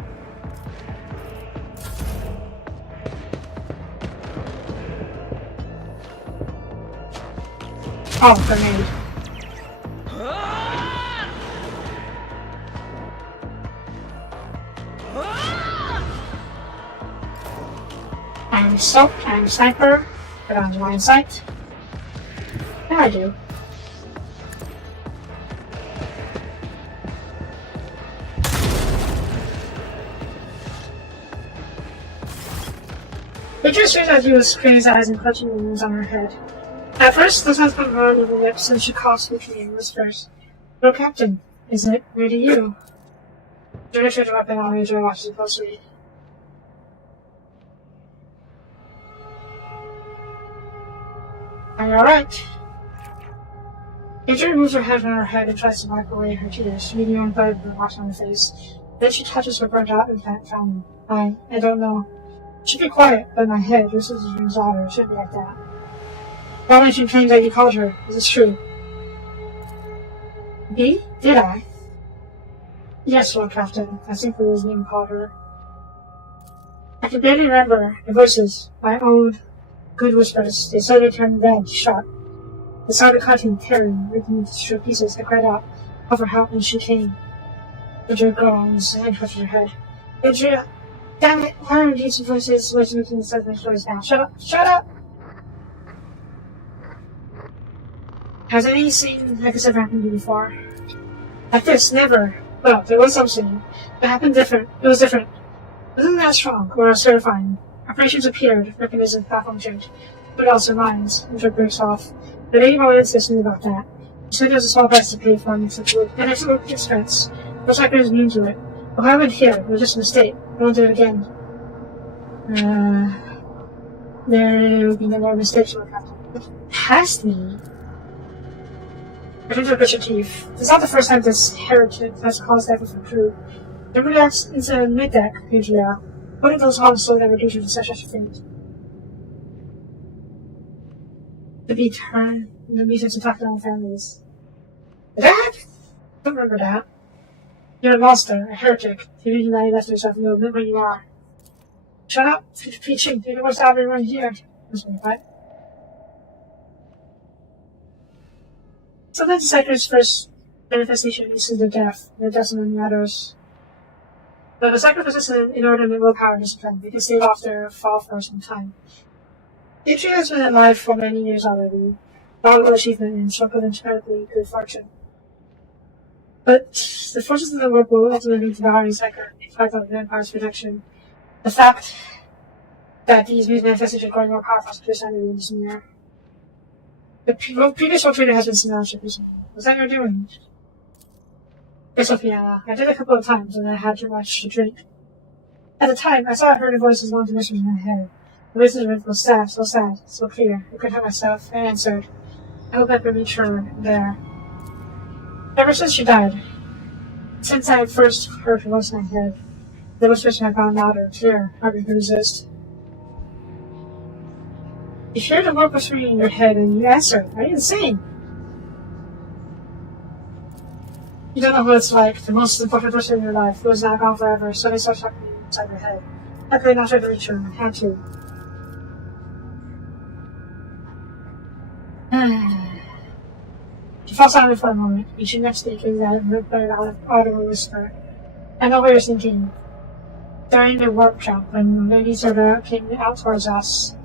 Oh, grenade. I'm Soap, I'm Sniper, but on line sight. Yeah, I do. It just realized he was screening his eyes and clutching the wounds on her head. At first, the husband rolled over the lips and she coughs weakly and whispers, "Lord Captain, is it really you?" Jenna should drop in on Major and watches it closely. Are you alright? Adrian moves her head from her head and tries to wipe away her tears, leaving one third of the wash on her face. Then she touches her burnt out implant fountain. I don't know. Should be quiet, but in my head, your sister's dream's daughter should be like that. Why she claims that you called her? Is this true? B? Did I? Yes, Lord Captain. I simply was being called her. I can barely remember the voices, my own good whispers. They suddenly turned red, sharp. They started cutting, tearing, ripping into short pieces. I cried out, over how when she came. Adria groans and touches her head. Adria! Damn it! Why are these voices making the sudden noise now? Shut up! Shut up! Has any scene like this ever happened to you before? Like this? Never. Well, there was something. It happened different. It was different. It wasn't that strong or as terrifying. Operations appeared, mechanisms malfunctioned, but also minds, and it breaks off. The lady my insist knew about that. She said there was a small price to pay for an expense, and I took the expense. Looks like there's mean to it. But I went here, it was just a mistake. I won't do it again. There will be no more mistakes, Lord Captain. Past me? I think to grit your teeth. It's not the first time this heretic has caused death with the crew. Remember that into mid-deck, Adria. What did those harms so that reduce you to such a fate? The beat her, the beaters attacked their own families. That? Don't remember that. You're a monster, a heretic. You didn't know you left yourself and you'll admit where you are. Shut up! Finish preaching. You're the worst out of everyone here. Right? Sometimes the Cycler's first manifestation leads to the death. The decimal matters. But the Cycler possesses an inordinate willpower discipline. They can stave off their fall for some time. Atria has been alive for many years already. Notable achievement and struck with incredibly good fortune. But the forces of the world will ultimately devour the Cycler in fight of the Empire's protection. The fact that these manifestations are growing more powerful is clear sign of the engineer. The previous trader has been smashed recently. Was that your doing? Yes, Sophia. I did a couple of times when I had too much to drink. At the time, I thought I heard a voice long to whisper in my head. The voices were sad, so clear. I couldn't help myself. I answered. I hope I could reach her there. Ever since she died, since I first heard her voice in my head, the whispers have gone louder, clearer, harder to resist. You hear the word whispering in your head and you answer. Are you insane? You don't know what it's like. The most important person in your life who is now gone forever suddenly starts talking inside your head. I could not try to reach her. I had to. She falls silent for a moment, reaching next to you that audible whisper. I know what you're thinking. during the warp jump when Lady Soda came out towards us.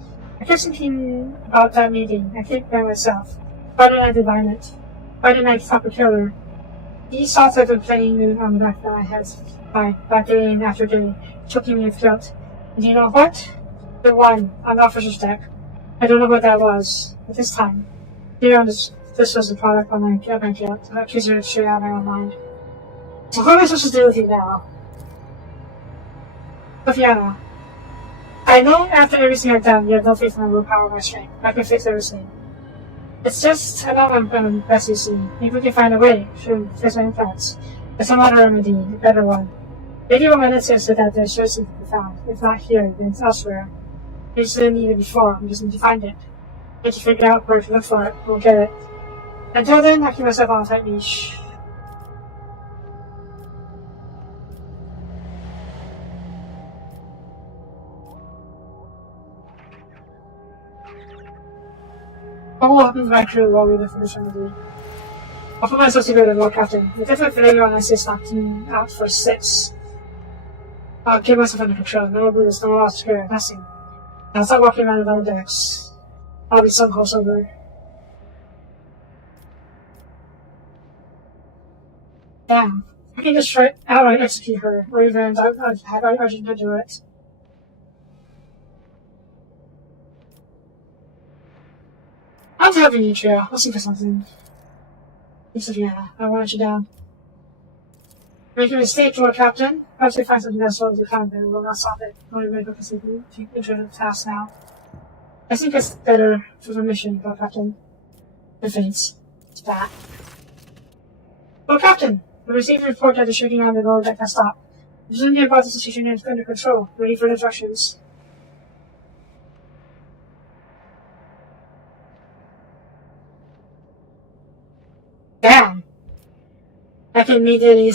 I kept thinking about that meeting. I think by myself. Why didn't I divine it? Why didn't I stop the killer? These thoughts have been playing on the back of my head by day after day, choking me with guilt. And you know what? The one on the officer's deck. I don't know what that was, but this time, this was the product of my guilt. That accused her straight out of my own mind. So what am I supposed to do with you now? Sophia, I know after everything I've done, you have no faith in my willpower or my strength. I can fix everything. It's just, I know I'm best you see. Maybe we can find a way to fix my implants. There's some other remedy, a better one. Maybe when my net says that there's something to be found. If not here, then it's elsewhere. We just didn't need it before, we just need to find it. We need to figure out where to look for it, we'll get it. Until then, I keep myself on a tight leash. What will happen to my crew while we look for this remedy? I'll put myself together, Lord Captain. If there's a failure on ISIS knocking out for 6, I'll get myself under control. No bruise, no loss, spirit, nothing. I'll start walking around the lower decks. I'll be some close over. Damn. I can just outright execute her, or even have Argentina do it. I'm having you, Trio. Let's see for something. Savannah, I want you down. Make a mistake, Lord Captain. Perhaps we find something that's wrong with the but we will not stop it. Only make up a secret into the task now. I think it's better for the mission, Lord Captain. The fates. It's bad. Lord Captain, we received a report that the shooting on the lower deck has stopped. There's nothing about the situation is under control. Ready for instructions. Damn! I can immediately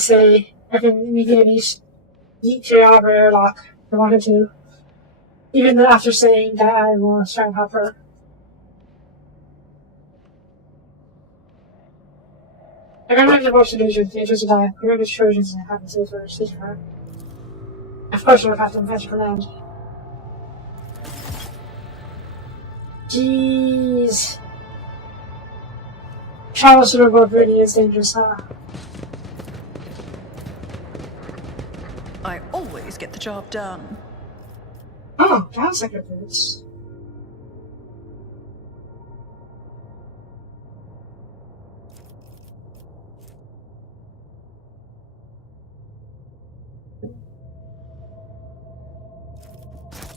yeet your over airlock if I wanted to. Even after saying that I will try and help her. I got my devotion to the agents to die. We're the Trojans and have to save her. Of course, we'll have to match command. Jeez. Travel to the boat really is dangerous, huh? I always get the job done. Oh, that's like a boots.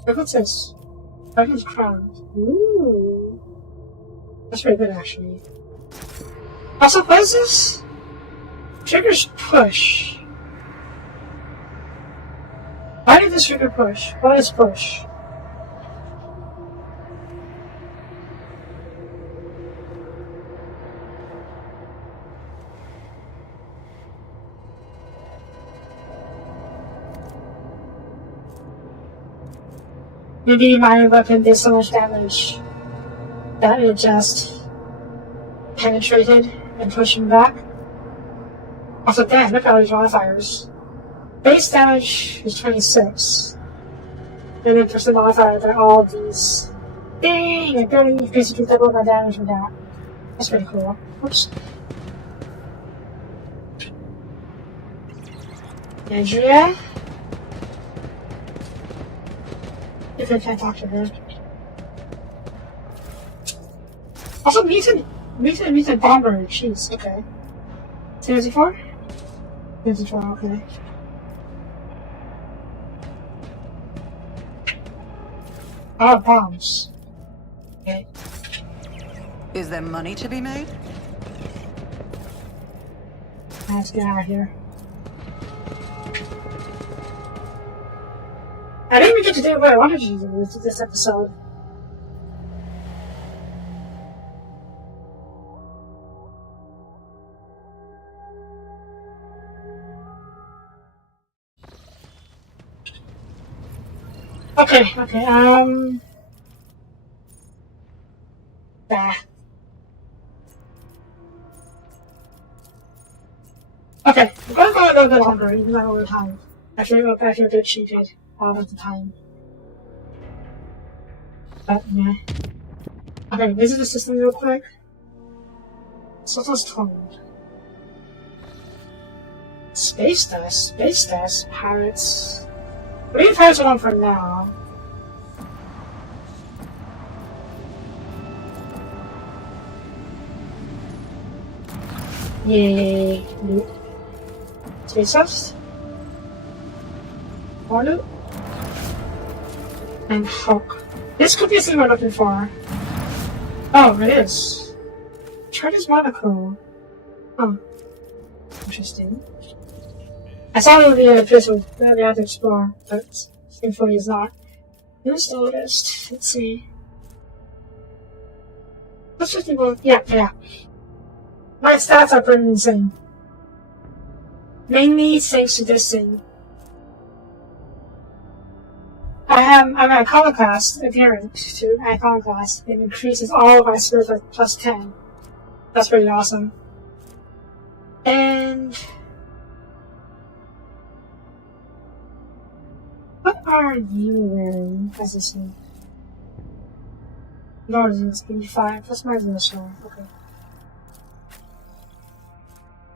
Look what's this? Dragon's Crown. Ooh. That's pretty good, actually. Also, what is this? Triggers push. Why did this trigger push? What is push? Maybe my weapon did so much damage that it just penetrated and pushed him back. Also, damn, look at all these modifiers. Base damage is 26. And then percent modifier, they're all these. Dang! I barely basically doubled my damage with that. That's pretty cool. Oops. Andrea? If I can't talk to her. Also, mutant bomber. Jeez, okay. 004? 004, okay. Oh, bombs. Okay. Is there money to be made? Let's get out of here. I didn't even get to do what I wanted to do with this episode. Okay. Okay, I'm gonna go a little bit longer, even though we're time. I feel a bit cheated. out of the time. But yeah. Okay, visit the system real quick. So it was told. Space dust, pirates. Leave pirates alone for now. Yay, loot. Space dust. More loot. And Hulk. This could be the thing we're looking for. Oh, it is. Charlie's monocle. Oh. Interesting. I thought it would be a place that we had to explore, but thankfully it's not. Here's the list. Let's see. Let's just go. Yeah. My stats are pretty insane. Mainly thanks to this thing. I'm an iconoclast adherent to iconoclast. It increases all of my skills by plus 10. That's pretty awesome. And what are you wearing as a suit? Lord, it's 85. That's my initial. Okay.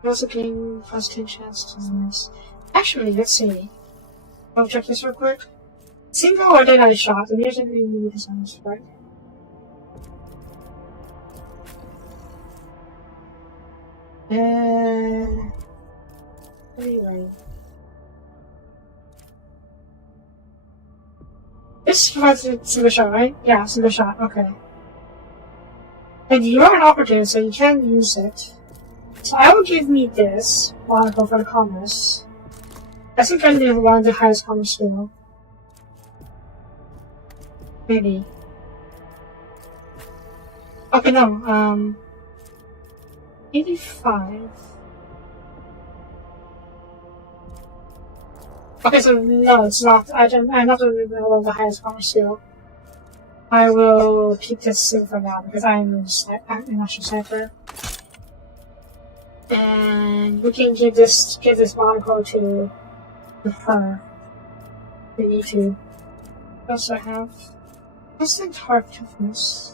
Also gain plus 10 chance to miss. Actually, let's see. I'll check this real quick. Single or daylight shot, and here's everything we need to sound right. Anyway. This provides a single shot, right? Yeah, single shot, okay. And you are an operative, so you can use it. So I will give me this while I go for the commerce. I think I need one of the highest commerce skill. Maybe. Okay, no, 85. Okay, so no, it's not. I'm not going to roll the highest commerce skill. I will keep this thing for now because I'm an actual sniper. And we can give this monocle to her. We need to. What else do I have? What's the heart toughness?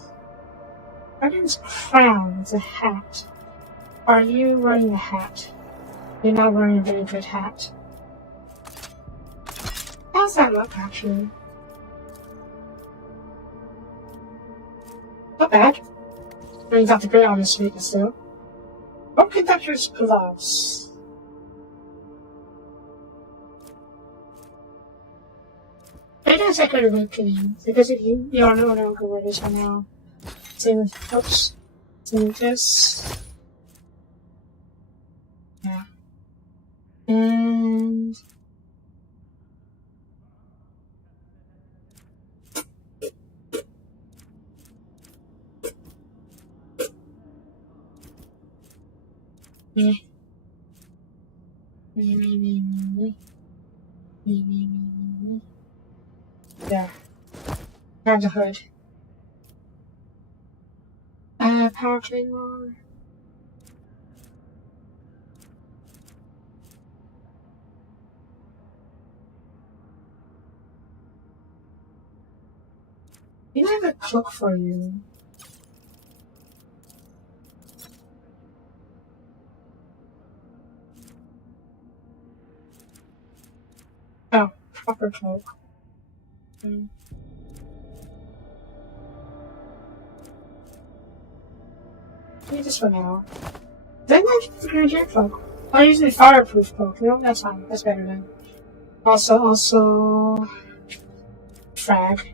Guardian's crown is a hat. Are you wearing a hat? You're not wearing a very good hat. How's that look, actually? Not bad. Brings out the great on this week still. Rope conductor's gloves. It is a good awakening, because if you don't know how to wear this for now. Same with, oops. Same with this. Yeah. And yeah. There. Grab the hood. Power claymore. You have a cloak for you. Oh, proper cloak. Need this for now. Then I get the grenadier cloak. I use the fireproof cloak. No, that's fine. That's better than. Also, frag.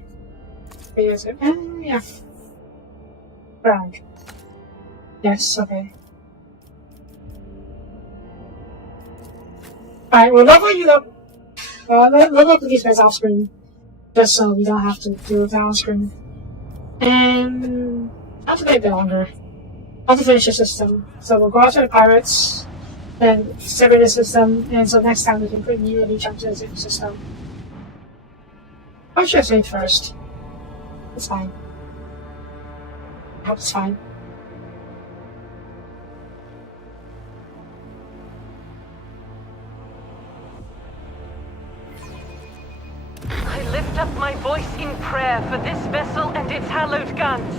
Is it? Yeah. Frag. Yes, okay. Alright, we'll level you up. Level up these guys off screen. Just so we don't have to do it on screen. And not to take a bit longer. I'll have to finish the system. So we'll go after the pirates, then separate the system, and so next time we can immediately jump to the system. I should have saved first. It's fine. I hope it's fine. up my voice in prayer for this vessel and its hallowed guns.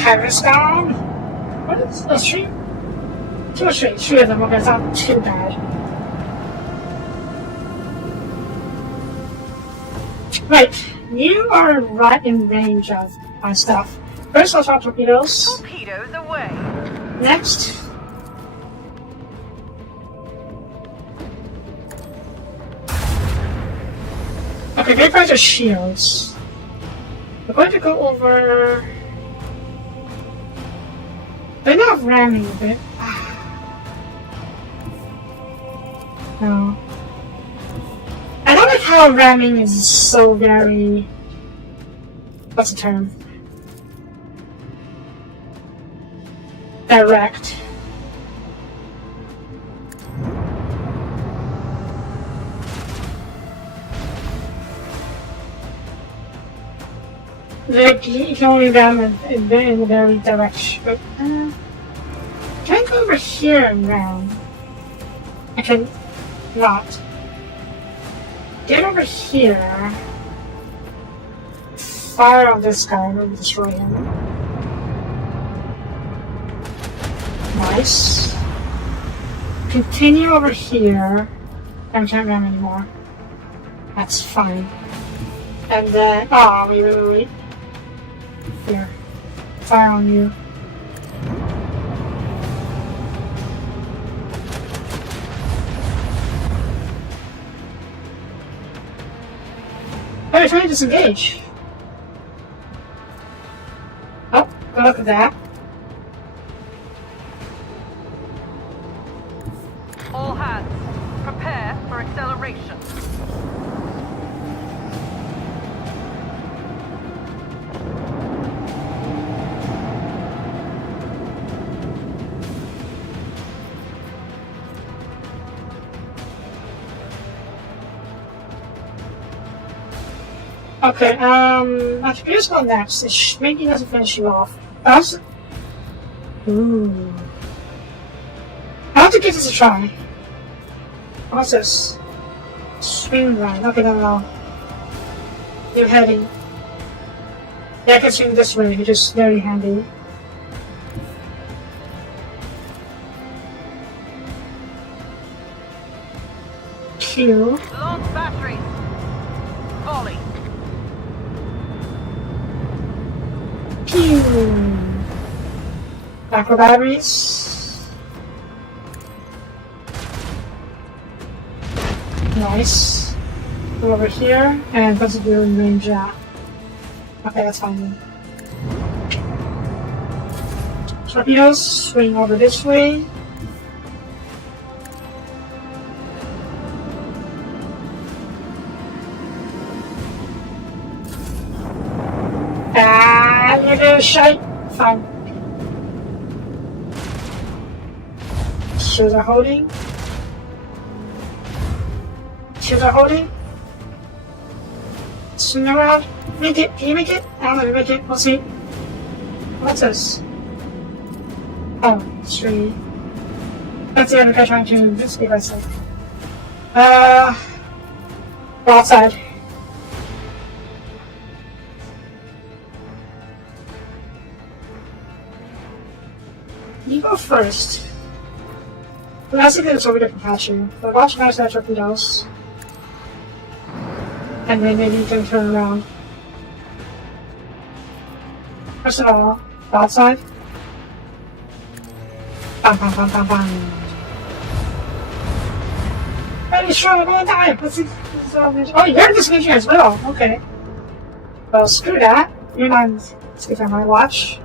Pirates down? What is a street? Two or three of them. Okay, it's not too bad. Right, you are right in range of my stuff. First, I'll talk torpedoes. Torpedoes away. Next. Okay, great guys are shields. We're going to go over. They're not ramming a bit. No. I don't like how ramming is so very. What's the term? Direct. Like, you can only ram in the very direction. But, can I go over here and ram? I can not. Get over here. Fire on this guy and destroy him. Nice. Continue over here. I can't ram anymore. That's fine. And then, wait. Here. Fire on you. Oh, you're trying to disengage. Oh, good luck with that. All hands, prepare for acceleration. Okay, after Pierce go next, it maybe doesn't finish you off. Ooh. I have to give this a try. What's this? Swing line. Okay, no. You're heading. Yeah, I can swing this way, which is very handy. Q. Launch batteries. Volley. Pew! Macro batteries. Nice. Go over here and possibly in range. Okay, that's fine. Torpedoes, swing over this way. You're gonna shite. Fine. Shields are holding. Shields are holding. Swing around. Make it. Can you make it? I don't know if you make it. We'll see. What's this? Oh, 3. That's the other guy trying to speak myself. Go outside. You go first. The last thing is over there can catch you. But watch my side torpedoes. And then maybe you can turn around. First of all, go outside. Bam, bam, bam, bam, bam. Very strong, I'm gonna die. Oh, you're disengaging as well. Okay. Well, screw that. You're not. Skip on my watch.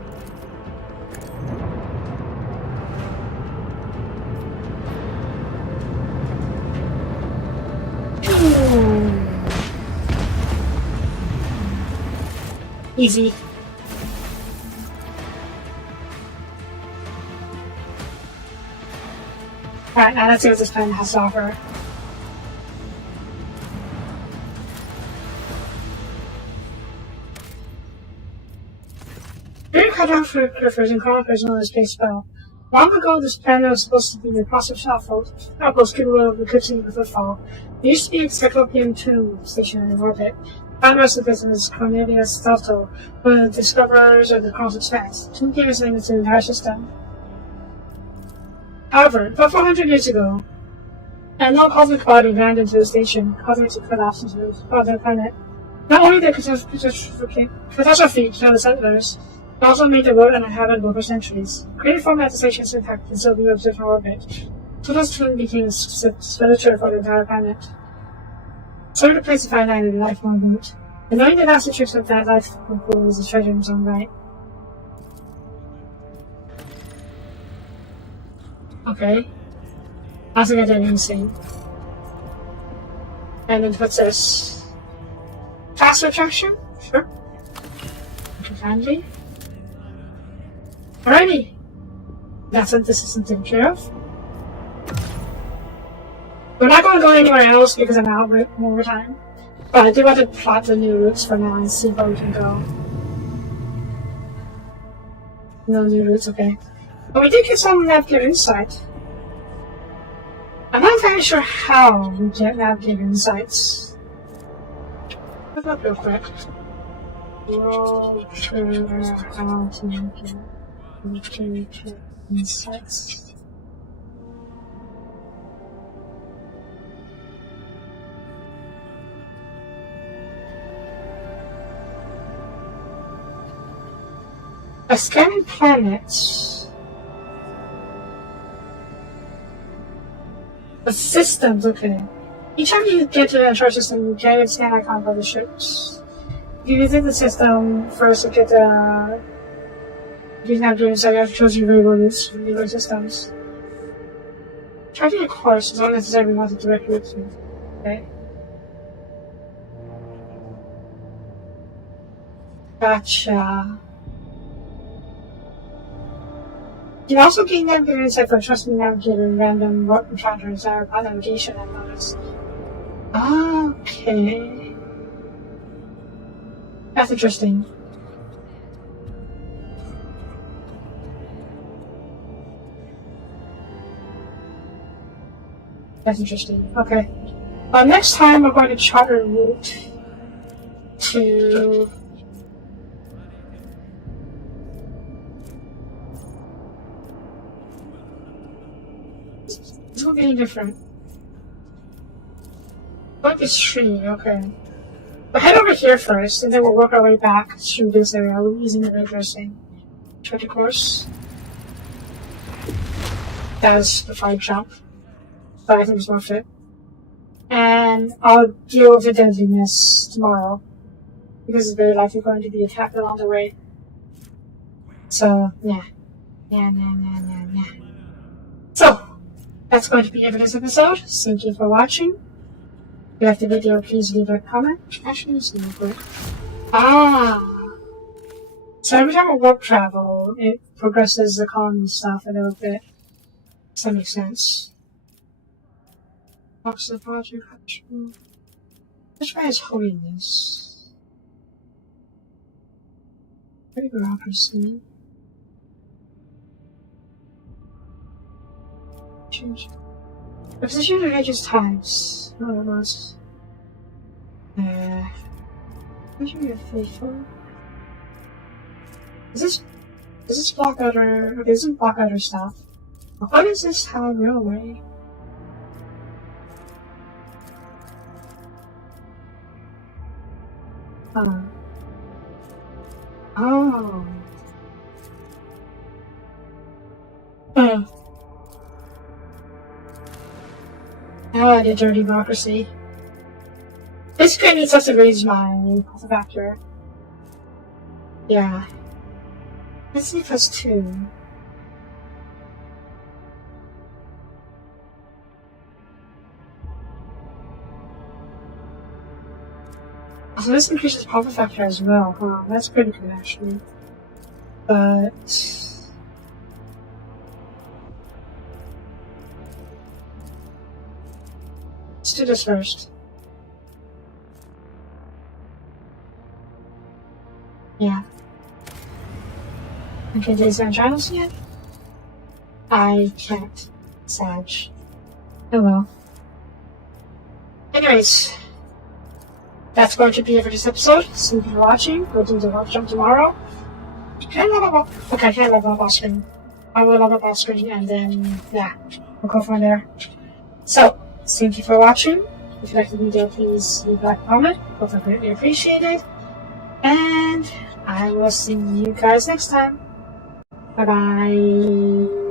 Easy. Alright, now let's see what this plan has to offer. During cut off for the first and call person on the space spell. Long ago, this planet was supposed to be a massive outpost capable of eclipsing the footfall. It used to be a Cyclopean 2 station in orbit. Found most of this is Cornelius Salto, one of the discoverers of the Cosmic Space. 2 years into our system. However, about 400 years ago, an unknown cosmic body landed into the station, causing it to collapse into the other planet. Not only did catastrophe kill the settlers, it also made the world uninhabitable for centuries. Greater format the station's impact can still be observed from orbit. Pluto's twin became a spiritual for the entire planet. So the place to find out the life on route. And knowing the nasty tricks of that life pool is a treasure in its own right. Okay. I think I did anything. And then what's this? Fast retraction? Sure. Okay, handy. Alrighty. That's what this isn't taken care of. We're not going to go anywhere else because I'm out more time. But I do want to plot the new routes for now and see where we can go. No new routes, okay. But we did get some navigator insight. I'm not very sure how we get navigator insights. Look up real quick. Roll through how to get navigator insights. A scanning planet. The systems, okay. Each time you get to the chart system, you get a scan icon for the ships. If you visit the system first to get the these navigators, I have chosen your variable routes from the systems. Charting a course is not necessarily not a direct route to. Okay. Gotcha. You can also gain navigator insight for trusting navigator and random warp encounters that are by navigation and notice. Okay. That's interesting. That's interesting. Okay. Next time we're going to chart a route to This will be different. What is tree? Okay. We'll head over here first, and then we'll work our way back through this area. We're using the reversing. Try the course. That's the 5 jump. But I think it's worth it. And I'll deal with the deadliness tomorrow. Because it's very likely going to be attacked along the way. So, yeah. Yeah. So, that's going to be it for this episode. Thank you for watching. If you liked the video, please leave a comment. Actually, just leave a quick. So every time I warp travel, it progresses the colony stuff a little bit. Does that make sense? Box of project. Which way is holiness? Bureaucracy. Change. The position of ages times. Oh, it was. Should be faithful. Is this block outer? Okay, this isn't block outer stuff. What is this town railway? Oh. Oh, the dirty bureaucracy. Basically, I need stuff to raise my factor. Yeah. Let's see +2. So this increases profit factor as well, huh? That's pretty good actually. But let's do this first. Yeah. Okay, there's no channels yet. I can't. Sad. Oh well. Anyways, that's going to be it for this episode. So if you're watching, we'll do the rock jump tomorrow. Okay, I love my boss screen. I will love my boss screen, and then, yeah, we'll go from there. So, thank you for watching. If you liked the video, please leave a comment. Both are greatly appreciated. And I will see you guys next time. Bye bye.